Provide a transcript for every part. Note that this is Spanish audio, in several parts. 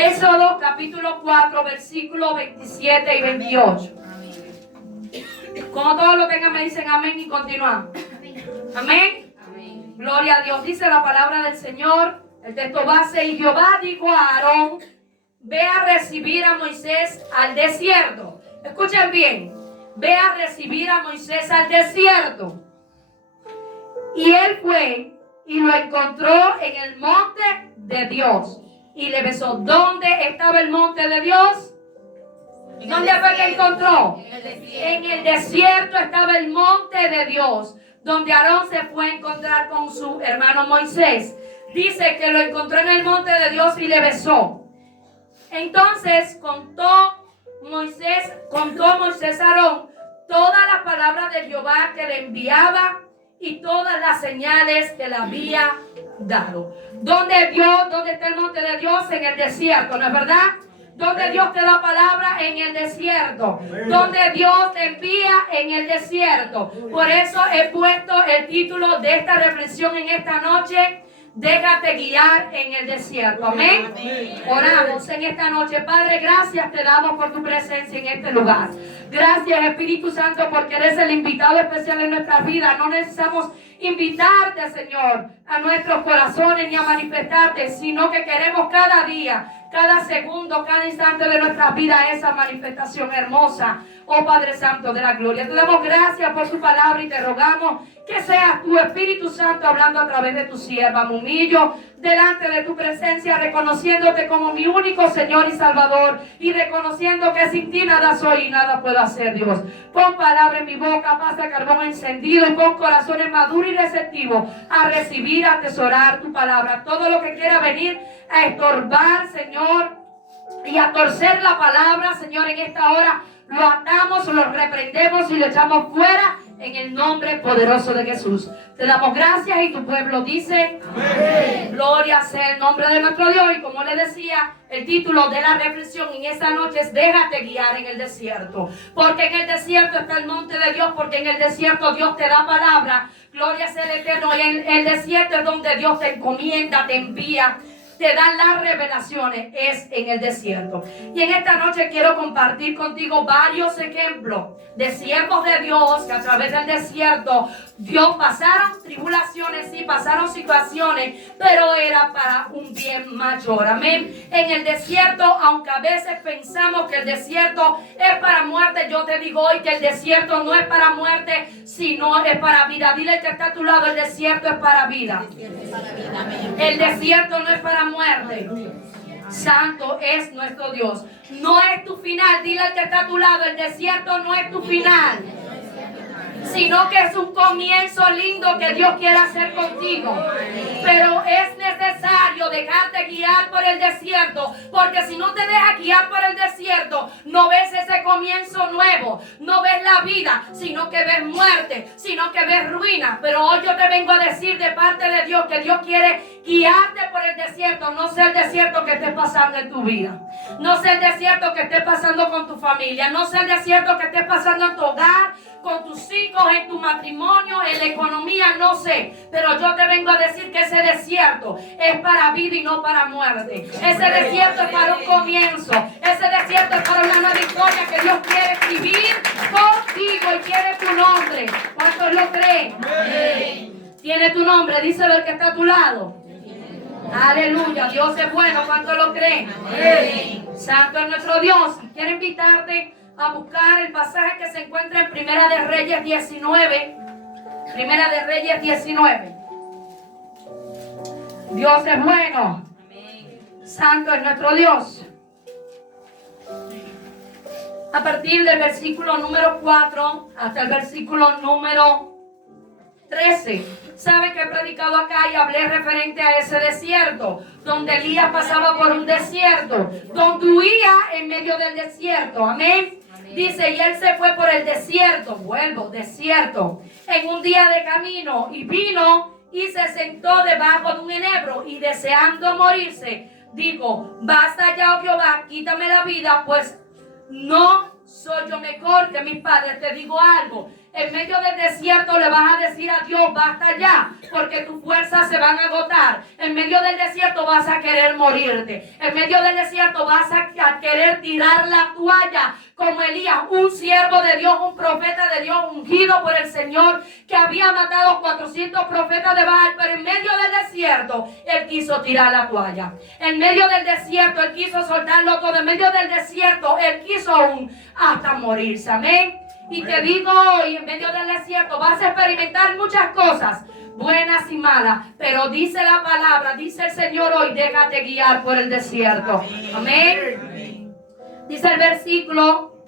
Éxodo capítulo 4, versículos 27 y 28. Como todos lo tengan, me dicen amén y continuamos. Amén. Amén. Gloria a Dios. Dice la palabra del Señor, el texto base: y Jehová dijo a Aarón: ve a recibir a Moisés al desierto. Escuchen bien. Ve a recibir a Moisés al desierto. Y él fue y lo encontró en el monte de Dios. Y le besó. ¿Dónde estaba el monte de Dios? ¿Dónde fue que encontró? En el desierto estaba el monte de Dios, donde Aarón se fue a encontrar con su hermano Moisés. Dice que lo encontró en el monte de Dios y le besó. Entonces contó Moisés a Aarón todas las palabras de Jehová que le enviaba y todas las señales que le había dado. ¿Dónde está el monte de Dios? En el desierto, ¿no es verdad? Donde Dios te da palabra, en el desierto. Donde Dios te envía, en el desierto. Por eso he puesto el título de esta reflexión en esta noche: déjate guiar en el desierto. Amén. Oramos en esta noche. Padre, gracias te damos por tu presencia en este lugar. Gracias, Espíritu Santo, porque eres el invitado especial en nuestras vidas. No necesitamos invitarte, Señor, a nuestros corazones ni a manifestarte, sino que queremos cada día, cada segundo, cada instante de nuestra vida esa manifestación hermosa, oh Padre Santo de la gloria. Te damos gracias por tu palabra y te rogamos que seas tu Espíritu Santo hablando a través de tu sierva. Me humillo delante de tu presencia, reconociéndote como mi único Señor y Salvador, y reconociendo que sin ti nada soy y nada puedo hacer, Dios. Pon palabra en mi boca, pasa carbón encendido, y pon corazones maduros y receptivos a recibir, a atesorar tu palabra. Todo lo que quiera venir a estorbar, Señor, y a torcer la palabra, Señor, en esta hora lo atamos, lo reprendemos y lo echamos fuera en el nombre poderoso de Jesús. Te damos gracias y tu pueblo dice amén. Gloria sea el nombre de nuestro Dios. Y como le decía, el título de la reflexión en esta noche es: déjate guiar en el desierto. Porque en el desierto está el monte de Dios, porque en el desierto Dios te da palabra. Gloria sea el Eterno. Y en el desierto es donde Dios te encomienda, te envía, te dan las revelaciones, es en el desierto. Y en esta noche quiero compartir contigo varios ejemplos de siervos de Dios que a través del desierto Dios pasaron tribulaciones, sí, pasaron situaciones, pero era para un bien mayor. Amén. En el desierto, aunque a veces pensamos que el desierto es para muerte, yo te digo hoy que el desierto no es para muerte, sino es para vida. Dile al que está a tu lado: el desierto es para vida. El desierto no es para muerte. Santo es nuestro Dios. No es tu final. Dile al que está a tu lado: el desierto no es tu final, sino que es un comienzo lindo que Dios quiere hacer contigo. Pero es necesario dejarte guiar por el desierto, porque si no te dejas guiar por el desierto, no ves ese comienzo nuevo, no ves la vida, sino que ves muerte, sino que ves ruina. Pero hoy yo te vengo a decir de parte de Dios que Dios quiere guiarte por el desierto. No sea el desierto que estés pasando en tu vida, no sea el desierto que estés pasando con tu familia, no sea el desierto que estés pasando en tu hogar, con tus hijos, en tu matrimonio, en la economía, no sé. Pero yo te vengo a decir que ese desierto es para vida y no para muerte. Ese desierto es para un comienzo. Ese desierto es para una nueva historia que Dios quiere escribir contigo y quiere tu nombre. ¿Cuántos lo creen? Amén. Tiene tu nombre, díselo al que está a tu lado. Aleluya, Dios es bueno. ¿Cuántos lo creen? Amén. Santo es nuestro Dios. Quiero invitarte a buscar el pasaje que se encuentra en Primera de Reyes 19. Primera de Reyes 19. Dios es bueno. Santo es nuestro Dios. A partir del versículo número 4 hasta el versículo número 13. ¿Sabe que he predicado acá y hablé referente a ese desierto? Donde Elías pasaba por un desierto, donde huía en medio del desierto. Amén. Dice: y él se fue por el desierto, desierto, en un día de camino, y vino y se sentó debajo de un enebro, y deseando morirse, dijo: basta ya, oh Jehová, quítame la vida, pues no soy yo mejor que mis padres. Te digo algo, En medio del desierto le vas a decir a Dios, basta ya, porque tus fuerzas se van a agotar. En medio del desierto vas a querer morirte. En medio del desierto vas a querer tirar la toalla, como Elías, un siervo de Dios, un profeta de Dios, ungido por el Señor, que había matado 400 profetas de Baal, pero en medio del desierto, él quiso tirar la toalla. En medio del desierto, él quiso soltarlo todo. En medio del desierto, él quiso aún hasta morirse. Amén. Y te digo hoy, en medio del desierto, vas a experimentar muchas cosas, buenas y malas, pero dice la palabra, dice el Señor hoy, déjate guiar por el desierto. Amén. Dice el versículo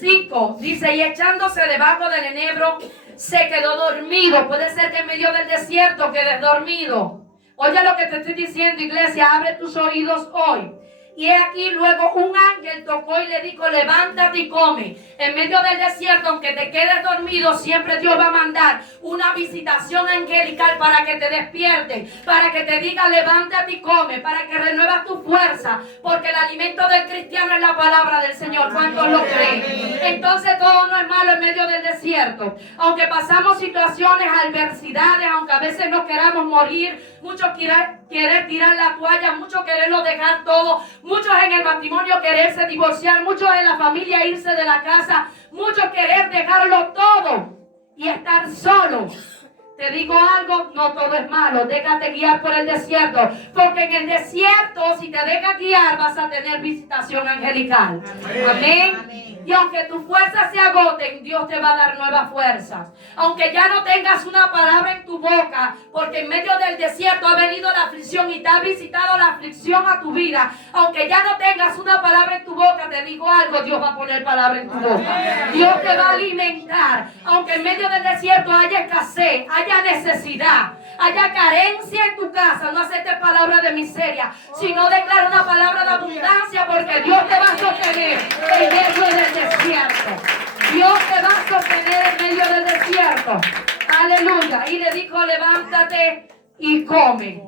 5, dice, y echándose debajo del enebro, se quedó dormido. Puede ser que en medio del desierto quedes dormido. Oye lo que te estoy diciendo, iglesia, abre tus oídos hoy. Y aquí luego un ángel tocó y le dijo, levántate y come. En medio del desierto, aunque te quedes dormido, siempre Dios va a mandar una visitación angelical para que te despierte, para que te diga, levántate y come, para que renuevas tu fuerza, porque el alimento del cristiano es la palabra del Señor. ¿Cuántos lo creen? Entonces todo no es malo en medio del desierto. Aunque pasamos situaciones, adversidades, aunque a veces no queramos morir, muchos querer tirar la toalla, muchos quererlo dejar todo, muchos en el matrimonio quererse divorciar, muchos en la familia irse de la casa, muchos querer dejarlo todo y estar solos. Te digo algo, no todo es malo, déjate guiar por el desierto, porque en el desierto, si te dejas guiar, vas a tener visitación angelical. Amén. Y aunque tus fuerzas se agoten, Dios te va a dar nuevas fuerzas. Aunque ya no tengas una palabra en tu boca, porque en medio del desierto ha venido la aflicción y te ha visitado la aflicción a tu vida. Aunque ya no tengas una palabra en tu boca, te digo algo, Dios va a poner palabra en tu boca. Dios te va a alimentar. Aunque en medio del desierto haya escasez, haya necesidad, haya carencia en tu casa, no aceptes palabra de miseria, sino declara una palabra de abundancia, porque Dios te va a sostener en medio del desierto. Dios te va a sostener en medio del desierto. Aleluya. Y le dijo, levántate y come.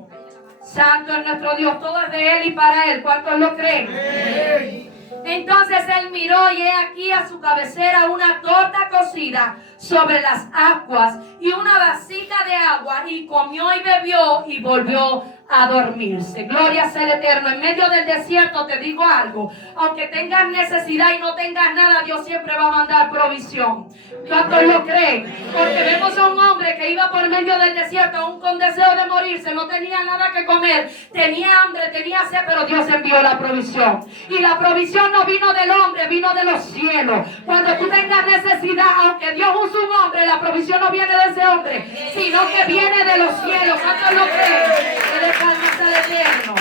Santo es nuestro Dios, todo es de Él y para Él. ¿Cuántos lo creen? Entonces él miró y he aquí a su cabecera una torta cocida sobre las aguas y una vasija de agua, y comió y bebió y volvió a dormirse. Gloria sea el Eterno. En medio del desierto te digo algo, aunque tengas necesidad y no tengas nada, Dios siempre va a mandar provisión. ¿Cuántos lo creen? Porque vemos a un hombre que iba por medio del desierto aún con deseo de morirse, no tenía nada que comer, tenía hambre, tenía sed, pero Dios envió la provisión. Y la provisión no vino del hombre, vino de los cielos. Cuando tú tengas necesidad, aunque Dios usa un hombre, la provisión no viene de ese hombre, sino que viene de los cielos. ¿Cuántos lo creen? Que le calmas al Eterno.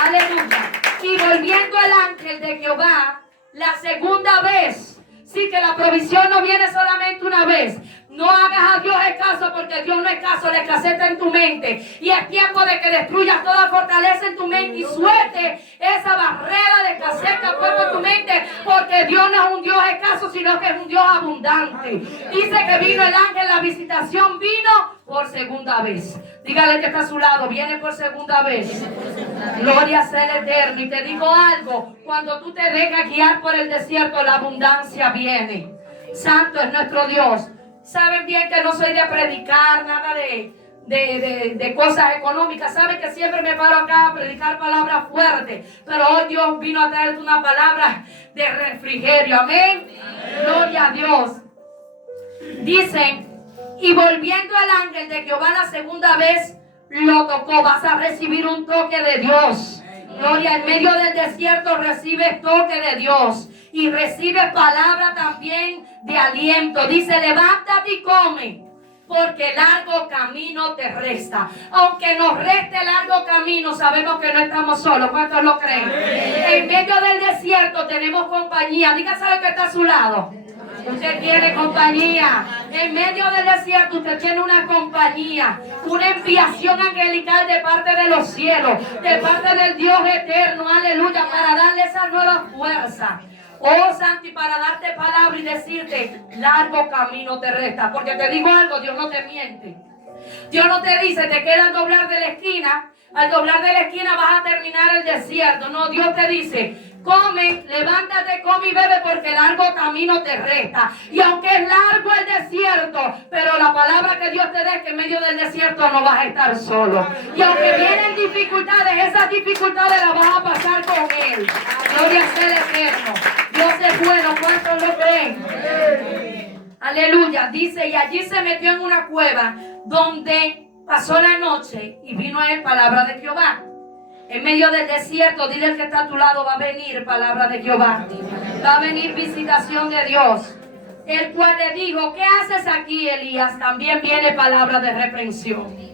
Aleluya. Y volviendo el ángel de Jehová la segunda vez. Sí, que la provisión no viene solamente una vez. No hagas a Dios escaso, porque Dios no es escaso, la escasez está en tu mente. Y es tiempo de que destruyas toda fortaleza en tu mente y suelte esa barrera de escasez que ha puesto en tu mente, porque Dios no es un Dios escaso, sino que es un Dios abundante. Dice que vino el ángel, la visitación vino por segunda vez. Dígale que está a su lado, viene por segunda vez. Gloria sea el Eterno. Y te digo algo, cuando tú te dejas guiar por el desierto, la abundancia viene. Santo es nuestro Dios. Saben bien que no soy de predicar nada de cosas económicas. Saben que siempre me paro acá a predicar palabras fuertes, pero hoy Dios vino a traerte una palabra de refrigerio. Amén. Gloria a Dios. Dicen, y volviendo el ángel de Jehová la segunda vez, lo tocó. Vas a recibir un toque de Dios. Gloria, en medio del desierto recibes toque de Dios. Y recibes palabra también de aliento. Dice, levántate y come, porque largo camino te resta. Aunque nos reste largo camino, sabemos que no estamos solos. ¿Cuántos lo creen? En medio del desierto tenemos compañía. Dígase al que está a su lado. Usted tiene compañía. En medio del desierto usted tiene una compañía, una enviación angelical de parte de los cielos, de parte del Dios eterno, aleluya, para darle esa nueva fuerza. Oh Santo, y para darte palabra y decirte, largo camino te resta. Porque te digo algo, Dios no te miente. Dios no te dice, te queda al doblar de la esquina. Al doblar de la esquina vas a terminar el desierto. No, Dios te dice, come, levántate, come y bebe, porque largo camino te resta. Y aunque es largo el desierto, pero la palabra que Dios te dé es que en medio del desierto no vas a estar solo. Y aunque vienen dificultades, esas dificultades las vas a pasar con Él. Gloria sea el Eterno. Dios es bueno. ¿Cuántos lo creen? Aleluya. Dice, y allí se metió en una cueva donde pasó la noche y vino a él palabra de Jehová. En medio del desierto, dile al que está a tu lado, va a venir palabra de Jehová. Va a venir visitación de Dios. El cual le dijo, ¿qué haces aquí, Elías? También viene palabra de reprensión.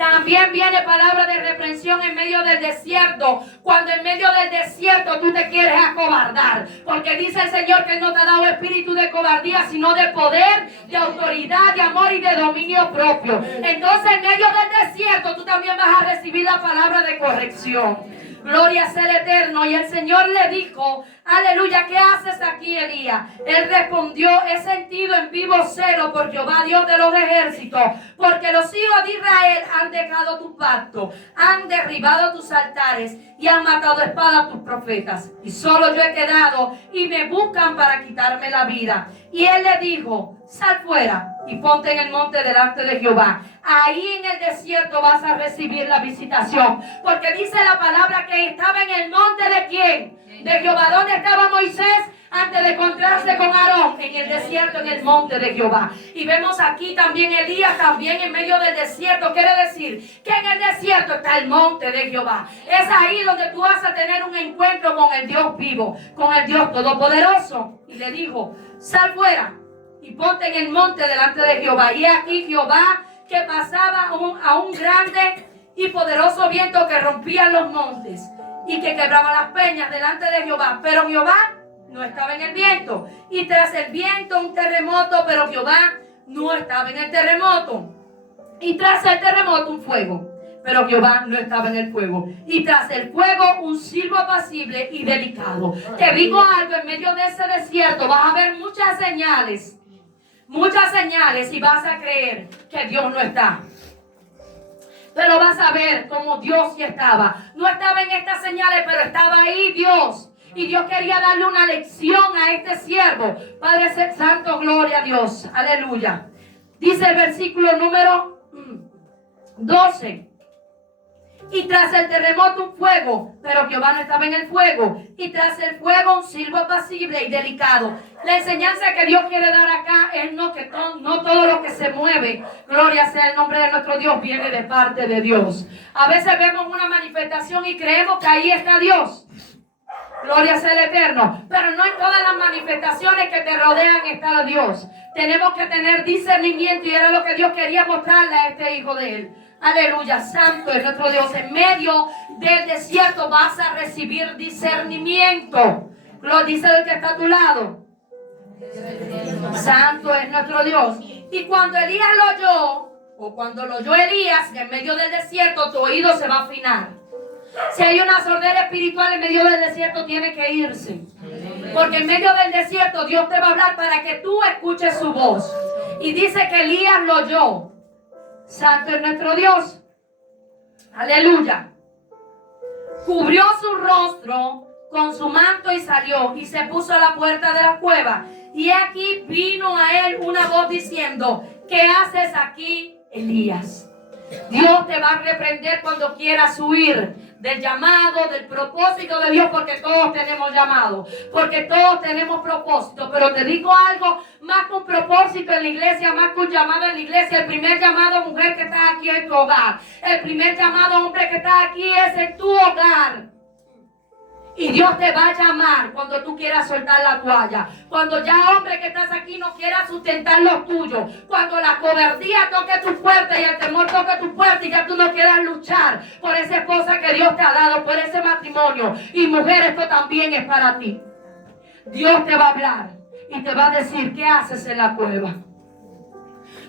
También viene palabra de reprensión en medio del desierto. Cuando en medio del desierto tú te quieres acobardar. Porque dice el Señor que Él no te ha dado espíritu de cobardía, sino de poder, de autoridad, de amor y de dominio propio. Entonces en medio del desierto tú también vas a recibir la palabra de corrección. Gloria sea el Eterno. Y el Señor le dijo, aleluya, ¿qué haces aquí, Elías? Él respondió, he sentido en vivo celo por Jehová, Dios de los ejércitos, porque los hijos de Israel han dejado tu pacto, han derribado tus altares y han matado a espada a tus profetas. Y solo yo he quedado y me buscan para quitarme la vida. Y él le dijo, sal fuera y ponte en el monte delante de Jehová. Ahí en el desierto vas a recibir la visitación. Porque dice la palabra que estaba en el monte de ¿quién? De Jehová. ¿Dónde estaba Moisés? Antes de encontrarse con Aarón, en el desierto, en el monte de Jehová. Y vemos aquí también Elías, también en medio del desierto. Quiere decir que en el desierto está el monte de Jehová. Es ahí donde tú vas a tener un encuentro con el Dios vivo, con el Dios todopoderoso. Y le dijo, sal fuera y ponte en el monte delante de Jehová. Y aquí Jehová que pasaba a un grande y poderoso viento que rompía los montes y que quebraba las peñas delante de Jehová. Pero Jehová no estaba en el viento. Y tras el viento un terremoto, pero Jehová no estaba en el terremoto. Y tras el terremoto un fuego, pero Jehová no estaba en el fuego. Y tras el fuego un silbo apacible y delicado. Te digo algo, en medio de ese desierto vas a ver muchas señales y vas a creer que Dios no está. Pero vas a ver cómo Dios sí estaba. No estaba en estas señales, pero estaba ahí Dios. Y Dios quería darle una lección a este siervo. Padre Santo, gloria a Dios. Aleluya. Dice el versículo número 12. Y tras el terremoto un fuego, pero Jehová no estaba en el fuego. Y tras el fuego un silbo apacible y delicado. La enseñanza que Dios quiere dar acá es no todo lo que se mueve, gloria sea el nombre de nuestro Dios, viene de parte de Dios. A veces vemos una manifestación y creemos que ahí está Dios. Gloria sea el Eterno. Pero no en todas las manifestaciones que te rodean está Dios. Tenemos que tener discernimiento y era lo que Dios quería mostrarle a este hijo de él. Aleluya, santo es nuestro Dios. En medio del desierto vas a recibir discernimiento. Lo dice el que está a tu lado. Santo es nuestro Dios. Y cuando Elías lo oyó, o cuando lo oyó Elías, en medio del desierto, tu oído se va a afinar. Si hay una sordera espiritual en medio del desierto, tiene que irse. Porque en medio del desierto Dios te va a hablar para que tú escuches su voz. Y dice que Elías lo oyó. Santo es nuestro Dios. Aleluya. Cubrió su rostro con su manto y salió y se puso a la puerta de la cueva. Y aquí vino a él una voz diciendo, ¿qué haces aquí, Elías? Dios te va a reprender cuando quieras huir del llamado, del propósito de Dios, porque todos tenemos llamado, porque todos tenemos propósito. Pero te digo algo, más que un propósito en la iglesia, más que un llamado en la iglesia, el primer llamado, mujer, que está aquí en tu hogar. El primer llamado, hombre, que está aquí es en tu hogar. Y Dios te va a llamar cuando tú quieras soltar la toalla. Cuando ya, hombre, que estás aquí no quieras sustentar lo tuyo. Cuando la cobardía toque tu puerta y el temor toque tu puerta y ya tú no quieras luchar por esa esposa que Dios te ha dado, por ese matrimonio. Y mujer, esto también es para ti. Dios te va a hablar y te va a decir, ¿qué haces en la cueva?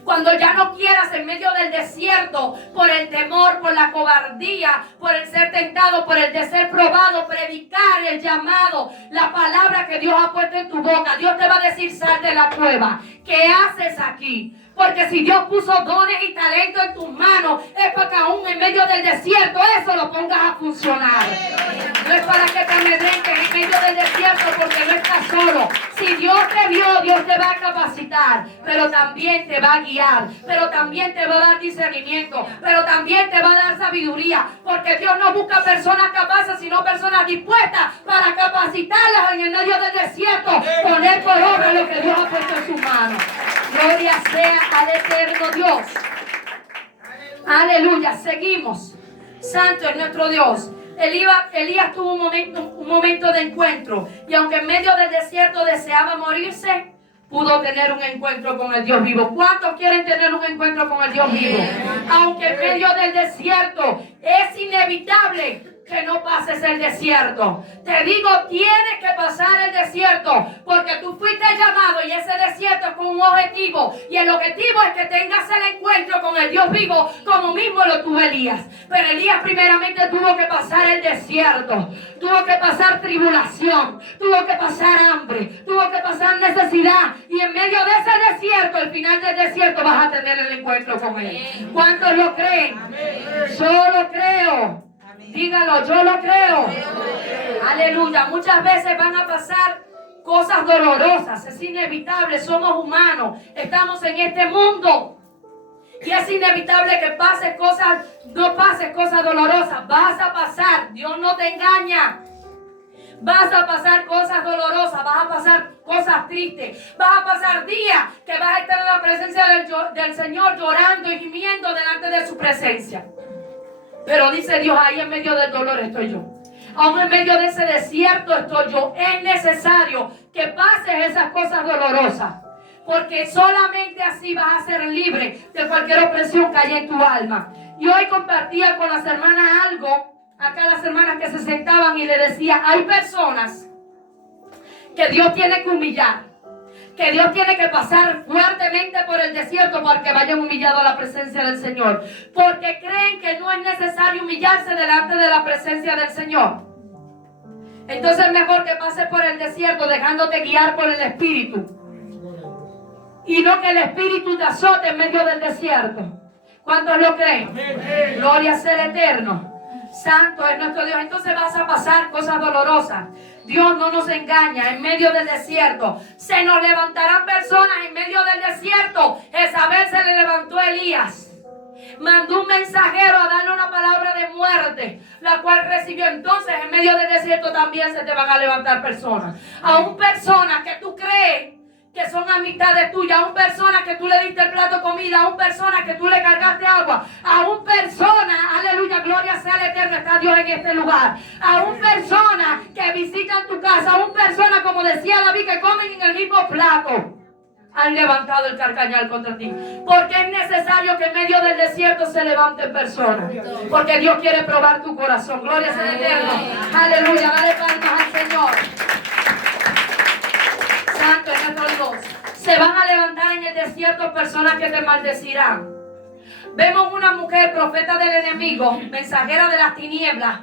Cuando ya no quieras en medio del desierto, por el temor, por la cobardía, por el ser tentado, por el de ser probado, predicar el llamado, la palabra que Dios ha puesto en tu boca. Dios te va a decir, sal de la cueva. ¿Qué haces aquí? Porque si Dios puso dones y talento en tus manos, es para que aún en medio del desierto eso lo pongas a funcionar. No es para que te amedrentes en del desierto porque no estás solo. Si Dios te vio, Dios te va a capacitar, pero también te va a guiar, pero también te va a dar discernimiento, pero también te va a dar sabiduría, porque Dios no busca personas capaces, sino personas dispuestas para capacitarlas en el medio del desierto, poner por obra lo que Dios ha puesto en sus manos. Gloria sea al eterno Dios. Aleluya, seguimos. Santo es nuestro Dios. Elías tuvo un momento de encuentro, y aunque en medio del desierto deseaba morirse, pudo tener un encuentro con el Dios vivo. ¿Cuántos quieren tener un encuentro con el Dios vivo? Aunque en medio del desierto es inevitable que no pases el desierto. Te digo, tienes que pasar el desierto, porque tú fuiste llamado y ese desierto es con un objetivo, y el objetivo es que tengas el encuentro con el Dios vivo, como mismo lo tuvo Elías. Pero Elías primeramente tuvo que pasar el desierto, tuvo que pasar tribulación, tuvo que pasar hambre, tuvo que pasar necesidad, y en medio de ese desierto, al final del desierto, vas a tener el encuentro con Él. ¿Cuántos lo creen? Yo lo creo. Dígalo, yo lo creo. Aleluya. Muchas veces van a pasar cosas dolorosas. Es inevitable, somos humanos. Estamos en este mundo. Y es inevitable que pases cosas, no pases cosas dolorosas. Vas a pasar. Dios no te engaña. Vas a pasar cosas dolorosas, vas a pasar cosas tristes, vas a pasar días que vas a estar en la presencia del Señor llorando y gimiendo delante de su presencia. Pero dice Dios, ahí en medio del dolor estoy yo. Aún en medio de ese desierto estoy yo. Es necesario que pases esas cosas dolorosas, porque solamente así vas a ser libre de cualquier opresión que haya en tu alma. Y hoy compartía con las hermanas algo, acá las hermanas que se sentaban, y le decía, hay personas que Dios tiene que humillar, que Dios tiene que pasar fuertemente por el desierto para que vayan humillados a la presencia del Señor, porque creen que no es necesario humillarse delante de la presencia del Señor. Entonces es mejor que pases por el desierto dejándote guiar por el Espíritu, y no que el Espíritu te azote en medio del desierto. ¿Cuántos lo creen? Amén. Gloria sea el eterno. Santo es nuestro Dios. Entonces vas a pasar cosas dolorosas. Dios no nos engaña. En medio del desierto se nos levantarán personas. En medio del desierto Jezabel se le levantó a Elías, mandó un mensajero a darle una palabra de muerte, la cual recibió. Entonces en medio del desierto también se te van a levantar personas. Aún personas que tú crees que son amistades tuyas, aún personas que tú le diste el plato de comida, aún personas que tú le cargaste agua, aún personas, aleluya, gloria sea el eterno, está Dios en este lugar, aún personas que visitan tu casa, aún personas, como decía David, que comen en el mismo plato, han levantado el carcañal contra ti, porque es necesario que en medio del desierto se levanten personas, porque Dios quiere probar tu corazón. Gloria sea el eterno, aleluya, dale palmas al Señor. Santo es nuestro Dios. Se van a levantar en el desierto personas que te maldecirán. Vemos una mujer, profeta del enemigo, mensajera de las tinieblas,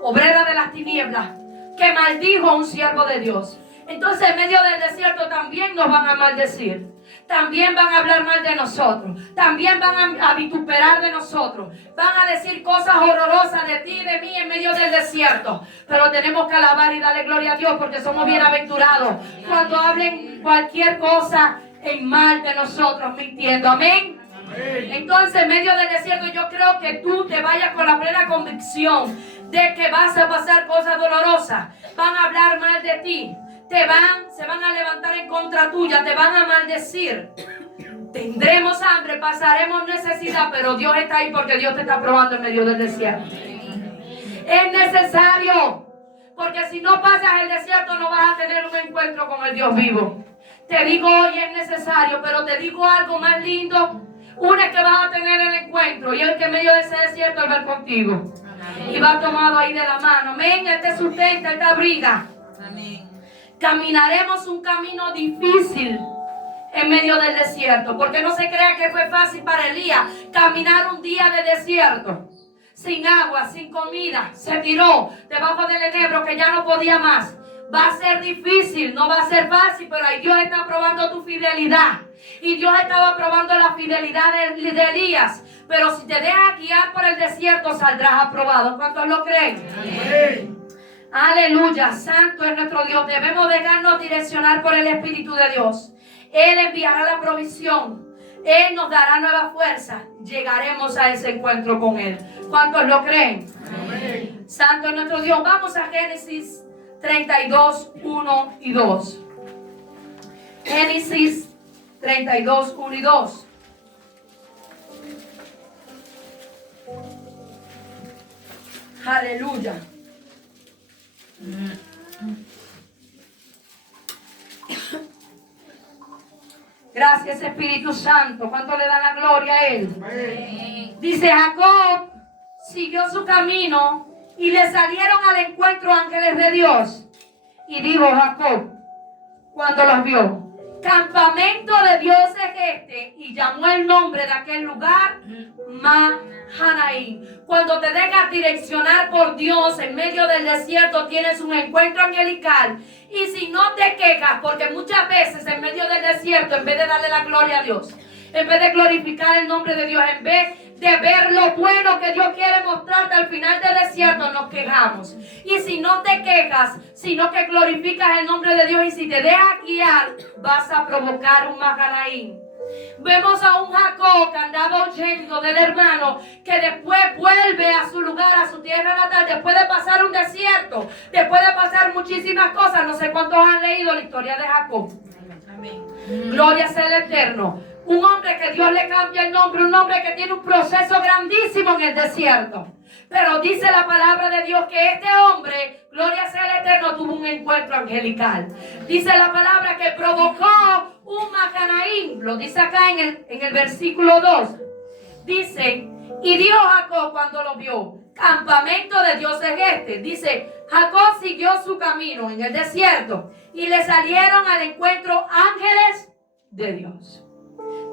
obrera de las tinieblas, que maldijo a un siervo de Dios. Entonces en medio del desierto también nos van a maldecir, también van a hablar mal de nosotros, también van a vituperar de nosotros, van a decir cosas horrorosas de ti y de mí en medio del desierto. Pero tenemos que alabar y darle gloria a Dios, porque somos bienaventurados cuando hablen cualquier cosa en mal de nosotros, mintiendo. Amén. Entonces en medio del desierto yo creo que tú te vayas con la plena convicción de que vas a pasar cosas dolorosas. Van a hablar mal de ti, se van a levantar en contra tuya, te van a maldecir. Tendremos hambre, pasaremos necesidad, pero Dios está ahí porque Dios te está probando en medio del desierto. Es necesario, porque si no pasas el desierto no vas a tener un encuentro con el Dios vivo. Te digo hoy es necesario, pero te digo algo más lindo. Uno es que vas a tener el encuentro, y el que en medio de ese desierto Él va contigo. Amén. Y va tomado ahí de la mano. Amén. Él te sustenta, Él te abriga. Amén. Caminaremos un camino difícil en medio del desierto, porque no se crea que fue fácil para Elías caminar un día de desierto, sin agua, sin comida. Se tiró debajo del enebro que ya no podía más. Va a ser difícil, no va a ser fácil, pero ahí Dios está probando tu fidelidad. Y Dios estaba probando la fidelidad de Elías. Pero si te dejas guiar por el desierto, saldrás aprobado. ¿Cuántos lo creen? Amén. Aleluya, santo es nuestro Dios. Debemos dejarnos direccionar por el Espíritu de Dios. Él enviará la provisión. Él nos dará nueva fuerza. Llegaremos a ese encuentro con Él. ¿Cuántos lo creen? Amén. Santo es nuestro Dios. Vamos a Génesis 32, 1 y 2. Génesis 32, 1 y 2. Aleluya. Gracias, Espíritu Santo. ¿Cuánto le da la gloria a Él? Amén. Dice: Jacob siguió su camino y le salieron al encuentro ángeles de Dios. Y dijo Jacob, cuando los vio: campamento de Dios es este. Y llamó el nombre de aquel lugar Mahanaim. Cuando te dejas direccionar por Dios en medio del desierto, tienes un encuentro angelical. Y si no te quejas, porque muchas veces en medio del desierto, en vez de darle la gloria a Dios, en vez de glorificar el nombre de Dios, en vez de ver lo bueno que Dios quiere mostrarte al final del desierto, nos quejamos. Y si no te quejas, sino que glorificas el nombre de Dios y si te dejas guiar, vas a provocar un Mahanaim. Vemos a un Jacob que andaba huyendo del hermano, que después vuelve a su lugar, a su tierra natal, después de pasar un desierto, después de pasar muchísimas cosas. No sé cuántos han leído la historia de Jacob. Amén. Gloria sea el Eterno. Un hombre que Dios le cambia el nombre, un hombre que tiene un proceso grandísimo en el desierto. Pero dice la palabra de Dios que este hombre, gloria sea el Eterno, tuvo un encuentro angelical. Dice la palabra que provocó un Mahanaim. Lo dice acá en el versículo 2. Dice: y dijo Jacob cuando lo vio: campamento de Dios es este. Dice: Jacob siguió su camino en el desierto y le salieron al encuentro ángeles de Dios.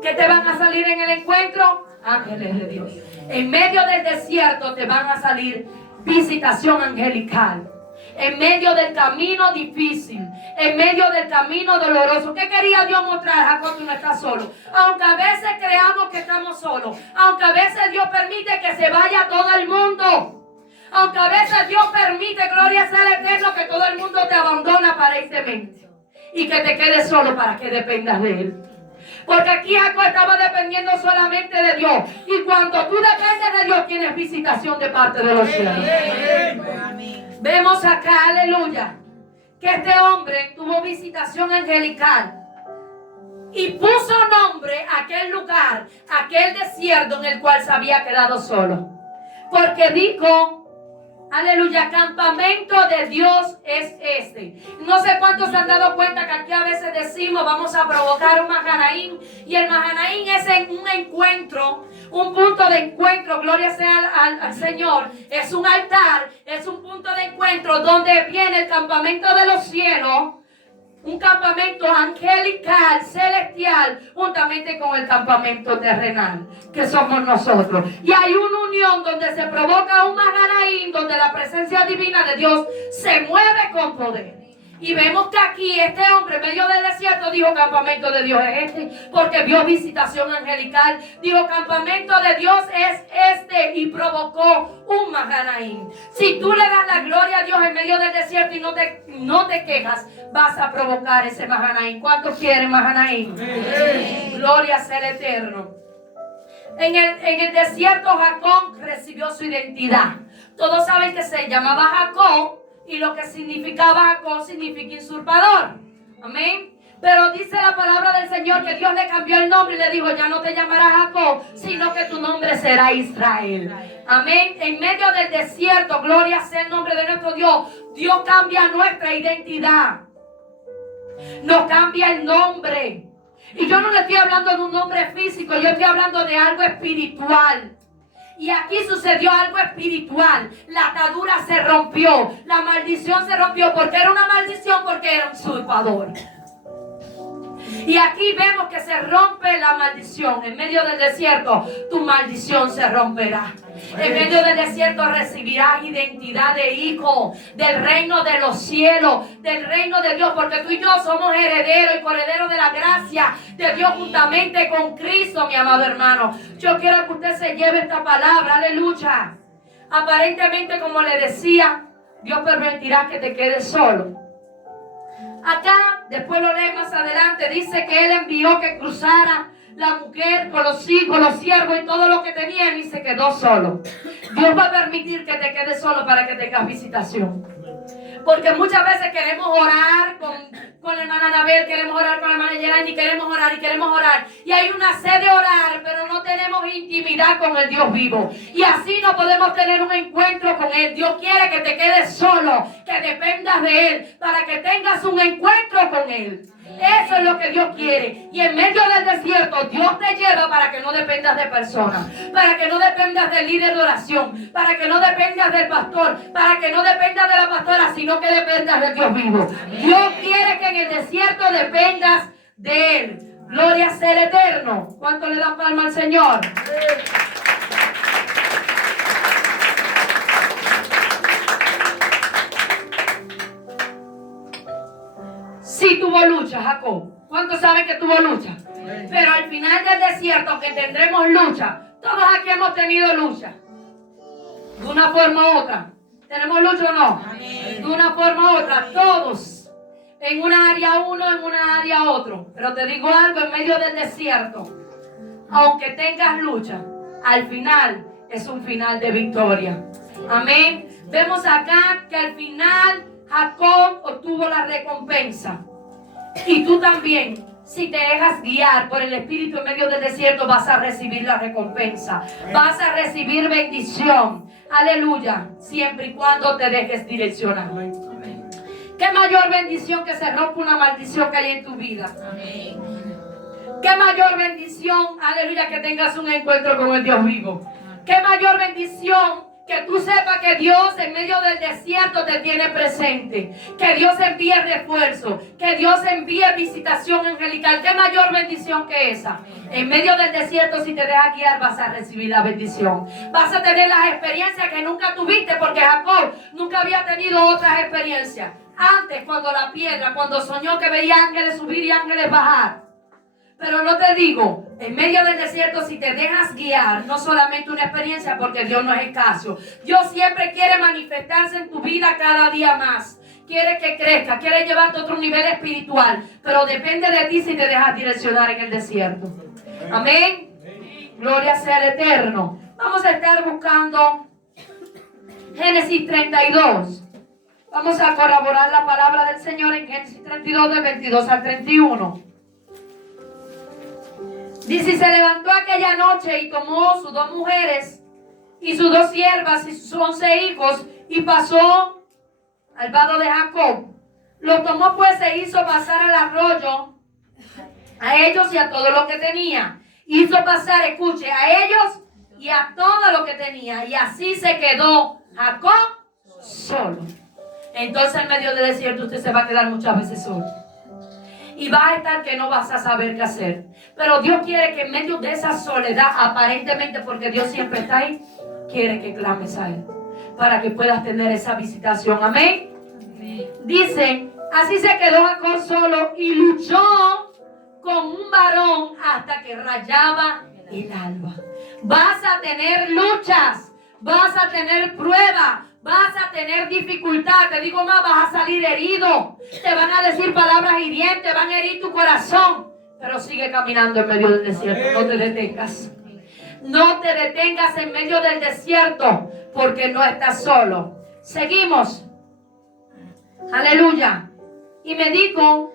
¿Qué te van a salir en el encuentro? Ángeles de Dios. En medio del desierto te van a salir visitación angelical. En medio del camino difícil, en medio del camino doloroso. ¿Qué quería Dios mostrar? Jacob, tú no estás solo. Aunque a veces creamos que estamos solos, aunque a veces Dios permite que se vaya todo el mundo, aunque a veces Dios permite, gloria sea al Eterno, que todo el mundo te abandona aparentemente y que te quedes solo para que dependas de Él. Porque aquí Jacob estaba dependiendo solamente de Dios. Y cuando tú dependes de Dios, tienes visitación de parte de los cielos. Amén. Vemos acá, aleluya, que este hombre tuvo visitación angelical. Y puso nombre a aquel lugar, a aquel desierto en el cual se había quedado solo. Porque dijo: aleluya, campamento de Dios es este. No sé cuántos se han dado cuenta que aquí a veces decimos: vamos a provocar un Mahanaim. Y el Mahanaim es en un encuentro, un punto de encuentro, gloria sea al Señor. Es un altar, es un punto de encuentro donde viene el campamento de los cielos. Un campamento angelical, celestial, juntamente con el campamento terrenal, que somos nosotros. Y hay una unión donde se provoca un Mahanaim, donde la presencia divina de Dios se mueve con poder. Y vemos que aquí este hombre en medio del desierto dijo: campamento de Dios es este, porque vio visitación angelical. Dijo: campamento de Dios es este, y provocó un Mahanaim. Si tú le das la gloria a Dios en medio del desierto y no te quejas, vas a provocar ese Mahanaim. ¿Cuántos quieren Mahanaim? Gloria sea el Eterno. En el desierto Jacob recibió su identidad. Todos saben que se llamaba Jacob. Y lo que significaba Jacob significa usurpador. Amén. Pero dice la palabra del Señor que Dios le cambió el nombre y le dijo: ya no te llamarás Jacob, sino que tu nombre será Israel. Amén. En medio del desierto, gloria sea el nombre de nuestro Dios. Dios cambia nuestra identidad. Nos cambia el nombre. Y yo no le estoy hablando de un nombre físico, yo estoy hablando de algo espiritual. Y aquí sucedió algo espiritual. La atadura se rompió. La maldición se rompió. ¿Por qué era una maldición? Porque era un usurpador. Y aquí vemos que se rompe la maldición. En medio del desierto, tu maldición se romperá. En medio del desierto recibirás identidad de hijo del reino de los cielos, del reino de Dios, porque tú y yo somos herederos y coherederos de la gracia de Dios juntamente con Cristo, mi amado hermano. Yo quiero que usted se lleve esta palabra, aleluya. Aparentemente, como le decía, Dios permitirá que te quedes solo. Acá, después lo lee más adelante, dice que Él envió que cruzara la mujer con los hijos, los siervos y todo lo que tenía, y se quedó solo. Dios va a permitir que te quedes solo para que tengas visitación. Porque muchas veces queremos orar con la hermana Anabel, queremos orar con la hermana Yerani, queremos orar y queremos orar. Y hay una sed de orar, pero no tenemos intimidad con el Dios vivo. Y así no podemos tener un encuentro con Él. Dios quiere que te quedes solo, que dependas de Él, para que tengas un encuentro con Él. Eso es lo que Dios quiere. Y en medio del desierto, Dios te lleva para que no dependas de personas, para que no dependas del líder de oración, para que no dependas del pastor, para que no dependas de la pastora, sino que dependas del Dios vivo. Dios quiere que en el desierto dependas de Él. Gloria sea el Eterno. ¿Cuánto le da palma al Señor? Sí tuvo lucha, Jacob. ¿Cuántos saben que tuvo lucha? Pero al final del desierto, que tendremos lucha. Todos aquí hemos tenido lucha. De una forma u otra. ¿Tenemos lucha o no? De una forma u otra. Todos. En una área uno, en una área otro. Pero te digo algo, en medio del desierto, aunque tengas lucha, al final es un final de victoria. Amén. Vemos acá que al final Jacob obtuvo la recompensa. Y tú también, si te dejas guiar por el Espíritu en medio del desierto, vas a recibir la recompensa. Vas a recibir bendición. Aleluya. Siempre y cuando te dejes direccionar. ¿Qué mayor bendición que se rompa una maldición que hay en tu vida? ¿Qué mayor bendición, aleluya, que tengas un encuentro con el Dios vivo? ¿Qué mayor bendición que tú sepas que Dios en medio del desierto te tiene presente? Que Dios envíe refuerzo, que Dios envíe visitación angelical. ¿Qué mayor bendición que esa? En medio del desierto, si te dejas guiar, vas a recibir la bendición. Vas a tener las experiencias que nunca tuviste, porque Jacob nunca había tenido otras experiencias. Antes, cuando soñó que veía ángeles subir y ángeles bajar. Pero no te digo, en medio del desierto, si te dejas guiar, no solamente una experiencia, porque Dios no es escaso. Dios siempre quiere manifestarse en tu vida cada día más. Quiere que crezca, quiere llevarte a otro nivel espiritual. Pero depende de ti si te dejas direccionar en el desierto. Amén. Gloria sea el Eterno. Vamos a estar buscando Génesis 32. Vamos a corroborar la palabra del Señor en Génesis 32, del 22 al 31. Dice, y se levantó aquella noche y tomó sus 2 mujeres y sus 2 siervas y sus 11 hijos y pasó al vado de Jacob. Lo tomó pues e hizo pasar al arroyo a ellos y a todo lo que tenía. Hizo pasar, escuche, a ellos y a todo lo que tenía. Y así se quedó Jacob solo. Entonces en medio del desierto usted se va a quedar muchas veces solo. Y va a estar que no vas a saber qué hacer. Pero Dios quiere que en medio de esa soledad, aparentemente porque Dios siempre está ahí, quiere que clames a Él. Para que puedas tener esa visitación. Amén. Dice, así se quedó Jacob solo y luchó con un varón hasta que rayaba el alba. Vas a tener luchas. Vas a tener pruebas. Vas a tener dificultad, te digo más, vas a salir herido. Te van a decir palabras hirientes, van a herir tu corazón. Pero sigue caminando en medio del desierto, no te detengas. No te detengas en medio del desierto, porque no estás solo. Seguimos. Aleluya. Y me dijo,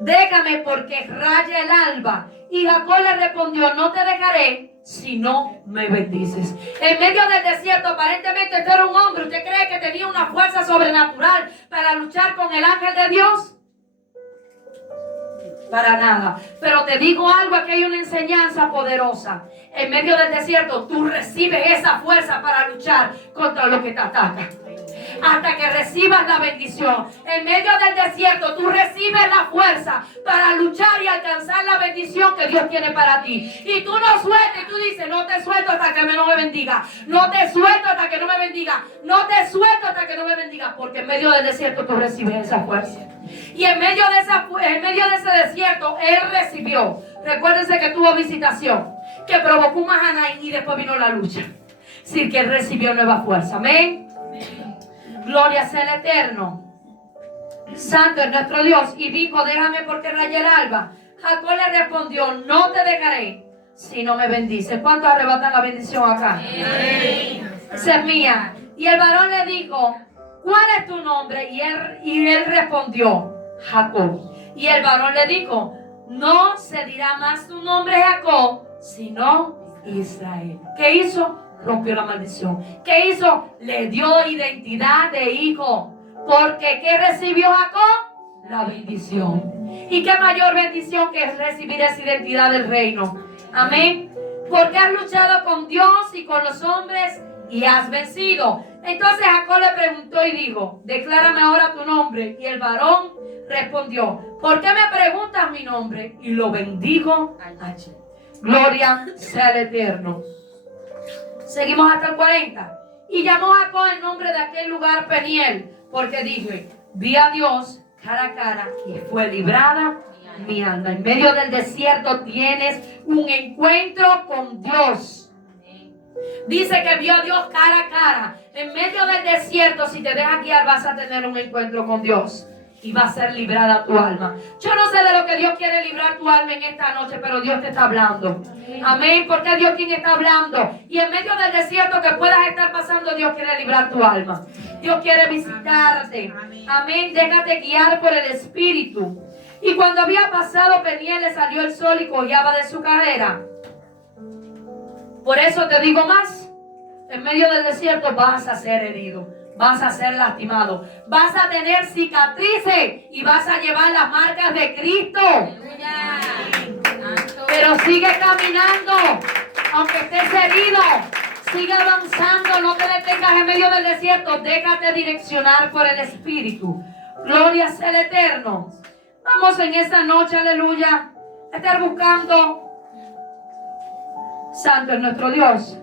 déjame porque raya el alba. Y Jacob le respondió, no te dejaré si no me bendices. En medio del desierto, aparentemente usted era un hombre. ¿Usted cree que tenía una fuerza sobrenatural para luchar con el ángel de Dios? Para nada. Pero te digo algo, aquí hay una enseñanza poderosa. En medio del desierto, tú recibes esa fuerza para luchar contra lo que te ataca. Hasta que recibas la bendición. En medio del desierto tú recibes la fuerza para luchar y alcanzar la bendición que Dios tiene para ti. Y tú no sueltas, y tú dices, no te suelto hasta que no me bendiga. No te suelto hasta que no me bendiga. No te suelto hasta que no me bendiga. Porque en medio del desierto tú recibes esa fuerza. Y en medio de ese desierto Él recibió. Recuérdense que tuvo visitación, que provocó un Mahanaim y después vino la lucha. Sí, que Él recibió nueva fuerza. Amén. Gloria sea el Eterno. Santo es nuestro Dios. Y dijo, déjame porque raya el alba. Jacob le respondió, no te dejaré si no me bendices. ¿Cuántos arrebatan la bendición acá? Esa es mía. Y el varón le dijo, ¿cuál es tu nombre? Y él respondió, Jacob. Y el varón le dijo, no se dirá más tu nombre Jacob, sino Israel. ¿Qué hizo? Rompió la maldición. ¿Qué hizo? Le dio identidad de hijo. Porque ¿qué recibió Jacob? La bendición. ¿Y qué mayor bendición que es recibir esa identidad del reino? Amén. Porque has luchado con Dios y con los hombres y has vencido. Entonces Jacob le preguntó y dijo, declárame ahora tu nombre. Y el varón respondió, ¿por qué me preguntas mi nombre? Y lo bendijo allí. Gloria sea el Eterno. Seguimos hasta el 40. Y llamó Jacob el nombre de aquel lugar Peniel, porque dije, vi a Dios cara a cara y fue librada mi alma. En medio del desierto tienes un encuentro con Dios. Dice que vio a Dios cara a cara. En medio del desierto, si te dejas guiar, vas a tener un encuentro con Dios. Y va a ser librada tu alma. Yo no sé de lo que Dios quiere librar tu alma en esta noche, pero Dios te está hablando. Amén. Porque Dios quien está hablando. Y en medio del desierto que puedas estar pasando, Dios quiere librar tu alma. Dios quiere visitarte. Amén. Déjate guiar por el Espíritu. Y cuando había pasado Peniel, le salió el sol y cojeaba de su cadera. Por eso te digo más. En medio del desierto vas a ser herido. Vas a ser lastimado. Vas a tener cicatrices y vas a llevar las marcas de Cristo. Pero sigue caminando. Aunque estés herido, sigue avanzando. No te detengas en medio del desierto. Déjate direccionar por el Espíritu. Gloria sea el Eterno. Vamos en esta noche, aleluya, a estar buscando. Santo es nuestro Dios.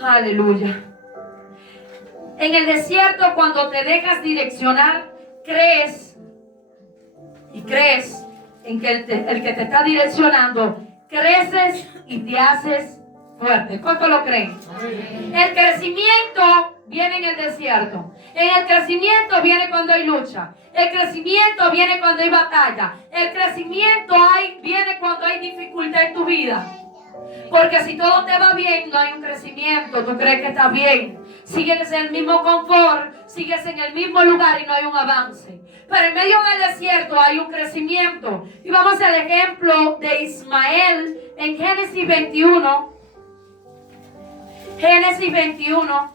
Aleluya. En el desierto, cuando te dejas direccionar, crees en que el que te está direccionando, creces y te haces fuerte. ¿Cuánto lo creen? El crecimiento viene en el desierto. En el crecimiento viene cuando hay lucha. El crecimiento viene cuando hay batalla. El crecimiento viene cuando hay dificultad en tu vida. Porque si todo te va bien, no hay un crecimiento. Tú crees que estás bien. Sigues en el mismo confort, sigues en el mismo lugar y no hay un avance. Pero en medio del desierto hay un crecimiento. Y vamos al ejemplo de Ismael en Génesis 21. Génesis 21.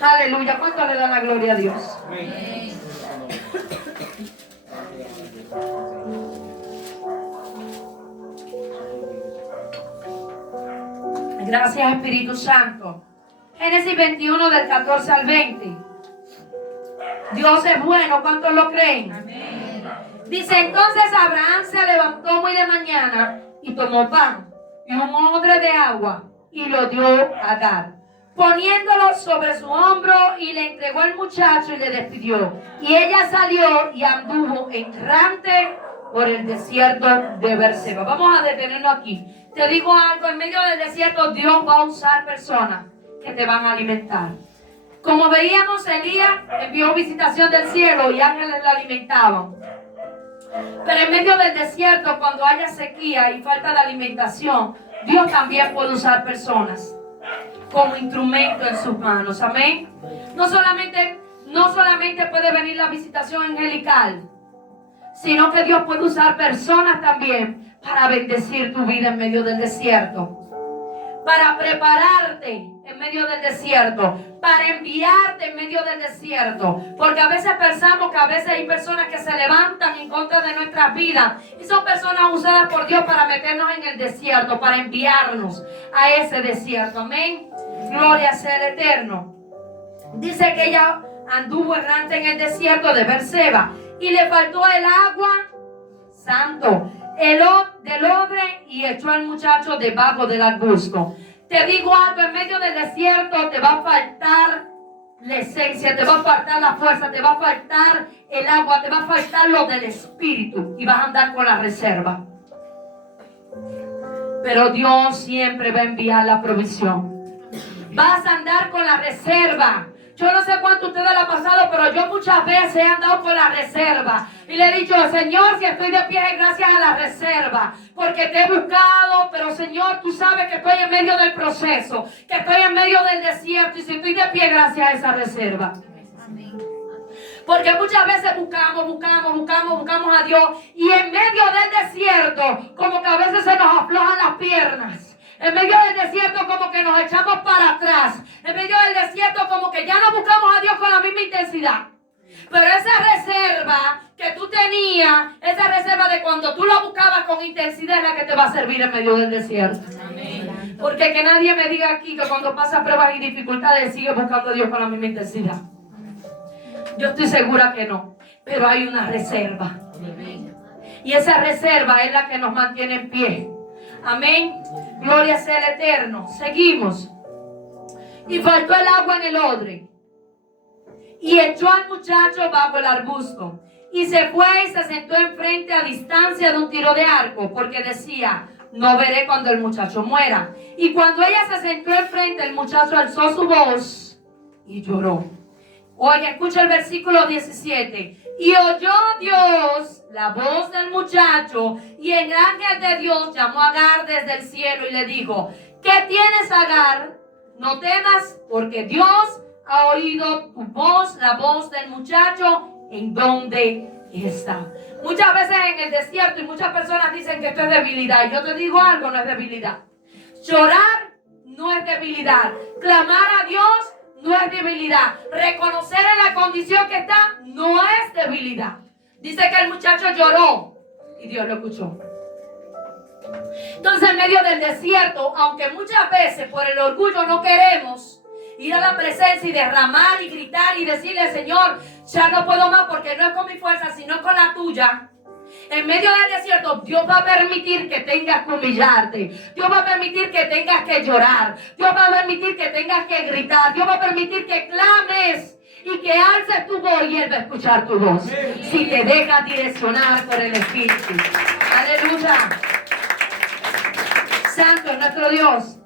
Aleluya. ¿Cuánto le dan la gloria a Dios? Amén. Gracias, Espíritu Santo. Génesis 21 del 14 al 20. Dios es bueno. ¿Cuántos lo creen? Amén. Dice, entonces Abraham se levantó muy de mañana y tomó pan y un odre de agua y lo dio a Agar, poniéndolo sobre su hombro, y le entregó al muchacho y le despidió. Y ella salió y anduvo errante por el desierto de Berseba. Vamos a detenerlo aquí. Te digo algo, en medio del desierto Dios va a usar personas que te van a alimentar. Como veíamos, Elías envió visitación del cielo y ángeles le alimentaban. Pero en medio del desierto, cuando haya sequía y falta de alimentación, Dios también puede usar personas como instrumento en sus manos. Amén. No solamente puede venir la visitación angelical, sino que Dios puede usar personas también para bendecir tu vida en medio del desierto, para prepararte en medio del desierto, para enviarte en medio del desierto. Porque a veces pensamos que a veces hay personas que se levantan en contra de nuestras vidas, y son personas usadas por Dios para meternos en el desierto, para enviarnos a ese desierto. Amén. Gloria sea el Eterno. Dice que ella anduvo errante en el desierto de Berseba y le faltó el agua, santo, del odre, y echó al muchacho debajo del arbusto. Te digo algo, en medio del desierto te va a faltar la esencia, te va a faltar la fuerza, te va a faltar el agua, te va a faltar lo del Espíritu, y vas a andar con la reserva. pero Dios siempre va a enviar la provisión. Vas a andar con la reserva. Yo no sé cuánto ustedes lo han pasado, pero yo muchas veces he andado con la reserva. Y le he dicho, Señor, si estoy de pie es gracias a la reserva. Porque te he buscado, pero Señor, tú sabes que estoy en medio del proceso. Que estoy en medio del desierto. Y si estoy de pie gracias a esa reserva. Porque muchas veces buscamos a Dios. Y en medio del desierto, como que a veces se nos aflojan las piernas. En medio del desierto como que nos echamos para atrás. En medio del desierto como que ya no buscamos a Dios con la misma intensidad. Pero esa reserva que tú tenías, esa reserva de cuando tú lo buscabas con intensidad es la que te va a servir en medio del desierto. Amén. Porque que nadie me diga aquí que cuando pasa pruebas y dificultades sigue buscando a Dios con la misma intensidad. Yo estoy segura que no. Pero hay una reserva. Amén. Y esa reserva es la que nos mantiene en pie. Amén. Gloria sea el Eterno. Seguimos. Y faltó el agua en el odre. Y echó al muchacho bajo el arbusto. Y se fue y se sentó enfrente a distancia de un tiro de arco. Porque decía, no veré cuando el muchacho muera. Y cuando ella se sentó enfrente, el muchacho alzó su voz y lloró. Oye, escucha el versículo 17. Y oyó Dios la voz del muchacho, y el ángel de Dios llamó a Agar desde el cielo y le dijo, ¿qué tienes, Agar? No temas, porque Dios ha oído tu voz, la voz del muchacho, en donde está. Muchas veces en el desierto, y muchas personas dicen que esto es debilidad, y yo te digo algo, no es debilidad. Llorar no es debilidad. Clamar a Dios no es debilidad. Reconocer en la condición que está no es debilidad. Dice que el muchacho lloró y Dios lo escuchó. Entonces, en medio del desierto, aunque muchas veces por el orgullo no queremos ir a la presencia y derramar y gritar y decirle, Señor, ya no puedo más porque no es con mi fuerza, sino con la tuya. En medio del desierto, Dios va a permitir que tengas que humillarte. Dios va a permitir que tengas que llorar. Dios va a permitir que tengas que gritar. Dios va a permitir que clames y que alces tu voz y Él va a escuchar tu voz. Si te dejas direccionar por el Espíritu. Aleluya. Santo es nuestro Dios.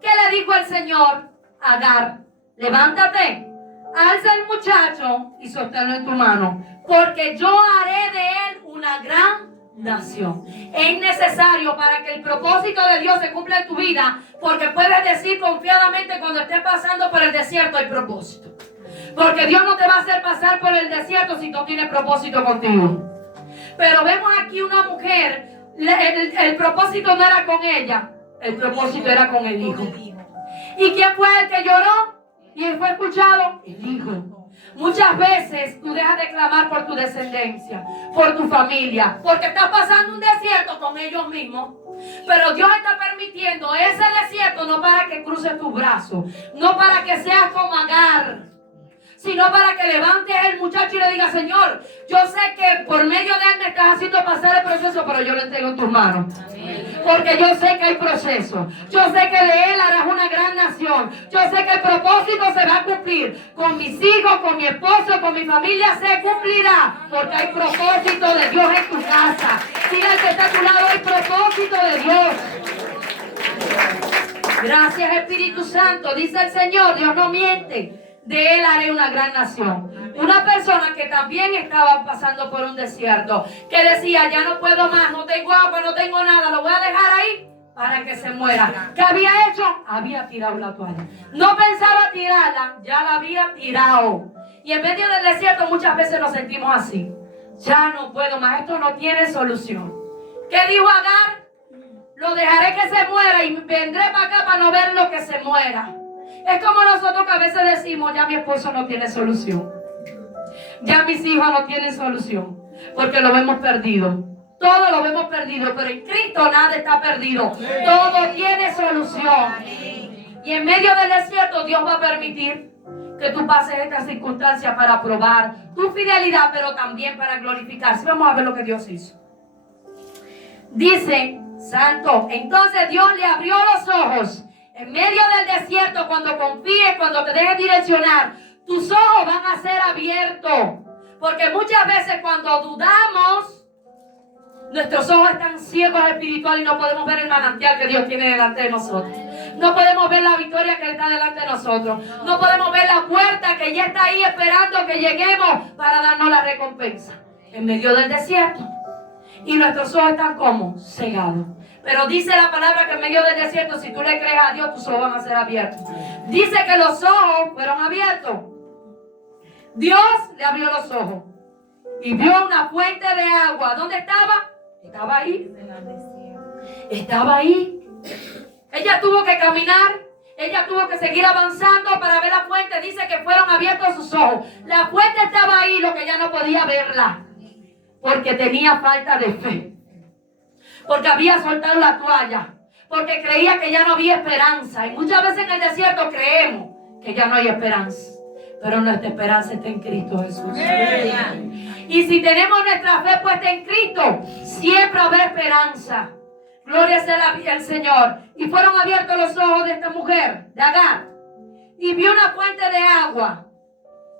¿Qué le dijo el Señor a Agar? Levántate, alza el muchacho y sosténlo en tu mano, porque yo haré de él una gran nación. Es necesario para que el propósito de Dios se cumpla en tu vida, porque puedes decir confiadamente cuando estés pasando por el desierto hay propósito. Porque Dios no te va a hacer pasar por el desierto si no tiene propósito contigo. Pero vemos aquí una mujer, el propósito no era con ella, el propósito era con el hijo. ¿Y quién fue el que lloró? ¿Y él fue escuchado? El hijo. Muchas veces tú dejas de clamar por tu descendencia, por tu familia, porque estás pasando un desierto con ellos mismos. Pero Dios está permitiendo ese desierto no para que cruces tus brazos, no para que seas como Agar, sino para que levantes el muchacho y le digas, Señor, yo sé que por medio de él me estás haciendo pasar el proceso, pero yo lo entrego en tus manos. Porque yo sé que hay proceso. Yo sé que de él harás una gran nación. Yo sé que el propósito se va a cumplir. Con mis hijos, con mi esposo, con mi familia se cumplirá. Porque hay propósito de Dios en tu casa. Dile al que está a tu lado, hay propósito de Dios. Gracias, Espíritu Santo. Dice el Señor, Dios no miente. De él haré una gran nación. Una persona que también estaba pasando por un desierto, que decía, ya no puedo más, no tengo agua, no tengo nada, lo voy a dejar ahí para que se muera. ¿Qué había hecho? Había tirado la toalla. No pensaba tirarla, ya la había tirado. Y en medio del desierto muchas veces nos sentimos así. Ya no puedo más, esto no tiene solución. ¿Qué dijo Agar? Lo dejaré que se muera y vendré para acá para no ver lo que se muera. Es como nosotros que a veces decimos, ya mi esposo no tiene solución. Ya mis hijos no tienen solución. Porque lo hemos perdido. Todo lo hemos perdido. Pero en Cristo nada está perdido. Todo tiene solución. Y en medio del desierto Dios va a permitir que tú pases estas circunstancias para probar tu fidelidad, pero también para glorificarse. Vamos a ver lo que Dios hizo. Dice, Santo, entonces Dios le abrió los ojos. En medio del desierto, cuando confíes, cuando te dejes direccionar, tus ojos van a ser abiertos. Porque muchas veces cuando dudamos, Nuestros ojos están ciegos espirituales y no podemos ver el manantial que Dios tiene delante de nosotros. No podemos ver la victoria que está delante de nosotros. No podemos ver la puerta que ya está ahí esperando que lleguemos para darnos la recompensa. En medio del desierto. Y nuestros ojos están como cegados. Pero dice la palabra que en medio del desierto, si tú le crees a Dios, tus ojos van a ser abiertos. Dice que los ojos fueron abiertos. Dios le abrió los ojos. Y vio una fuente de agua. ¿Dónde estaba? Estaba ahí. Estaba ahí. Ella tuvo que caminar. Ella tuvo que seguir avanzando para ver la fuente. Dice que fueron abiertos sus ojos. La fuente estaba ahí, lo que ella no podía verla. Porque tenía falta de fe. Porque había soltado la toalla. Porque creía que ya no había esperanza. Y muchas veces en el desierto creemos que ya no hay esperanza. Pero nuestra esperanza está en Cristo Jesús. Y si tenemos nuestra fe puesta en Cristo, siempre habrá esperanza. Gloria sea al Señor. Y fueron abiertos los ojos de esta mujer, de Agar. Y vio una fuente de agua.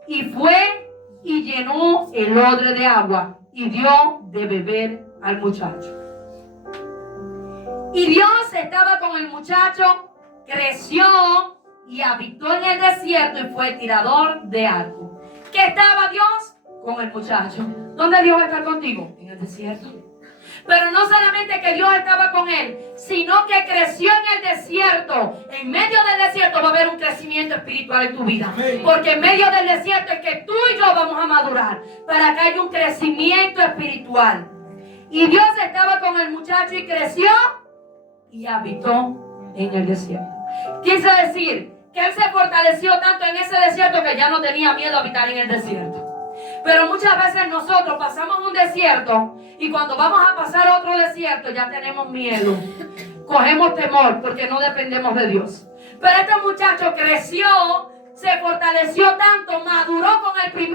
Y fue y llenó el odre de agua. Y dio de beber al muchacho. Y Dios estaba con el muchacho, creció y habitó en el desierto y fue tirador de arco. ¿Qué estaba Dios? Con el muchacho. ¿Dónde Dios va a estar contigo? En el desierto. Pero no solamente que Dios estaba con él, sino que creció en el desierto. En medio del desierto va a haber un crecimiento espiritual en tu vida. Porque en medio del desierto es que tú y yo vamos a madurar para que haya un crecimiento espiritual. Y Dios estaba con el muchacho y creció y habitó en el desierto. Quise decir que él se fortaleció tanto en ese desierto que ya no tenía miedo a habitar en el desierto. Pero muchas veces nosotros pasamos un desierto y cuando vamos a pasar otro desierto ya tenemos miedo. Cogemos temor porque no dependemos de Dios. Pero este muchacho creció, se fortaleció tanto, maduró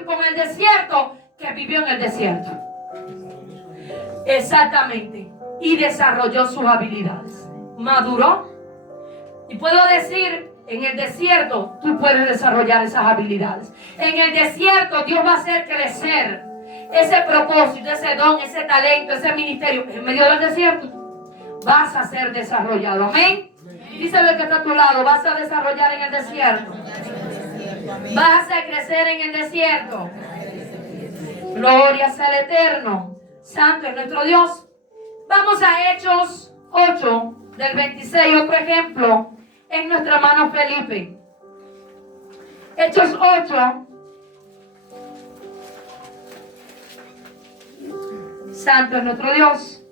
con el desierto que vivió en el desierto. Exactamente. Y desarrolló sus habilidades. Maduró. Y puedo decir, en el desierto tú puedes desarrollar esas habilidades. En el desierto Dios va a hacer crecer ese propósito, ese don, ese talento, ese ministerio. En medio del desierto vas a ser desarrollado. Amén. Díselo que está a tu lado, vas a desarrollar en el desierto. Vas a crecer en el desierto. Gloria sea el Eterno. Santo es nuestro Dios. Vamos a Hechos 8, del 26, otro ejemplo, en nuestro hermano Felipe. Hechos 8. Santo es nuestro Dios.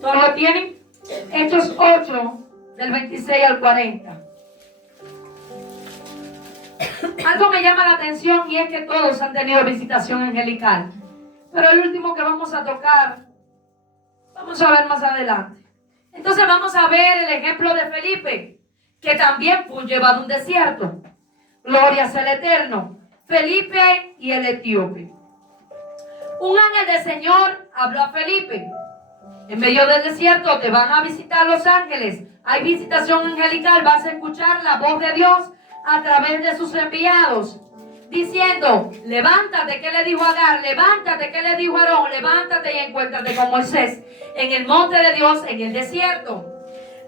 ¿Todos lo tienen? Hechos 8, del 26 al 40. Algo me llama la atención y es que todos han tenido visitación angelical. Pero el último que vamos a tocar, vamos a ver más adelante. Entonces vamos a ver el ejemplo de Felipe, que también fue llevado a un desierto. Gloria sea el Eterno. Felipe y el etíope. Un ángel del Señor habló a Felipe. En medio del desierto te van a visitar los ángeles. Hay visitación angelical, vas a escuchar la voz de Dios a través de sus enviados, diciendo, levántate, ¿qué le dijo Agar? Levántate, ¿qué le dijo Aarón? Levántate y encuéntrate con Moisés en el monte de Dios, en el desierto.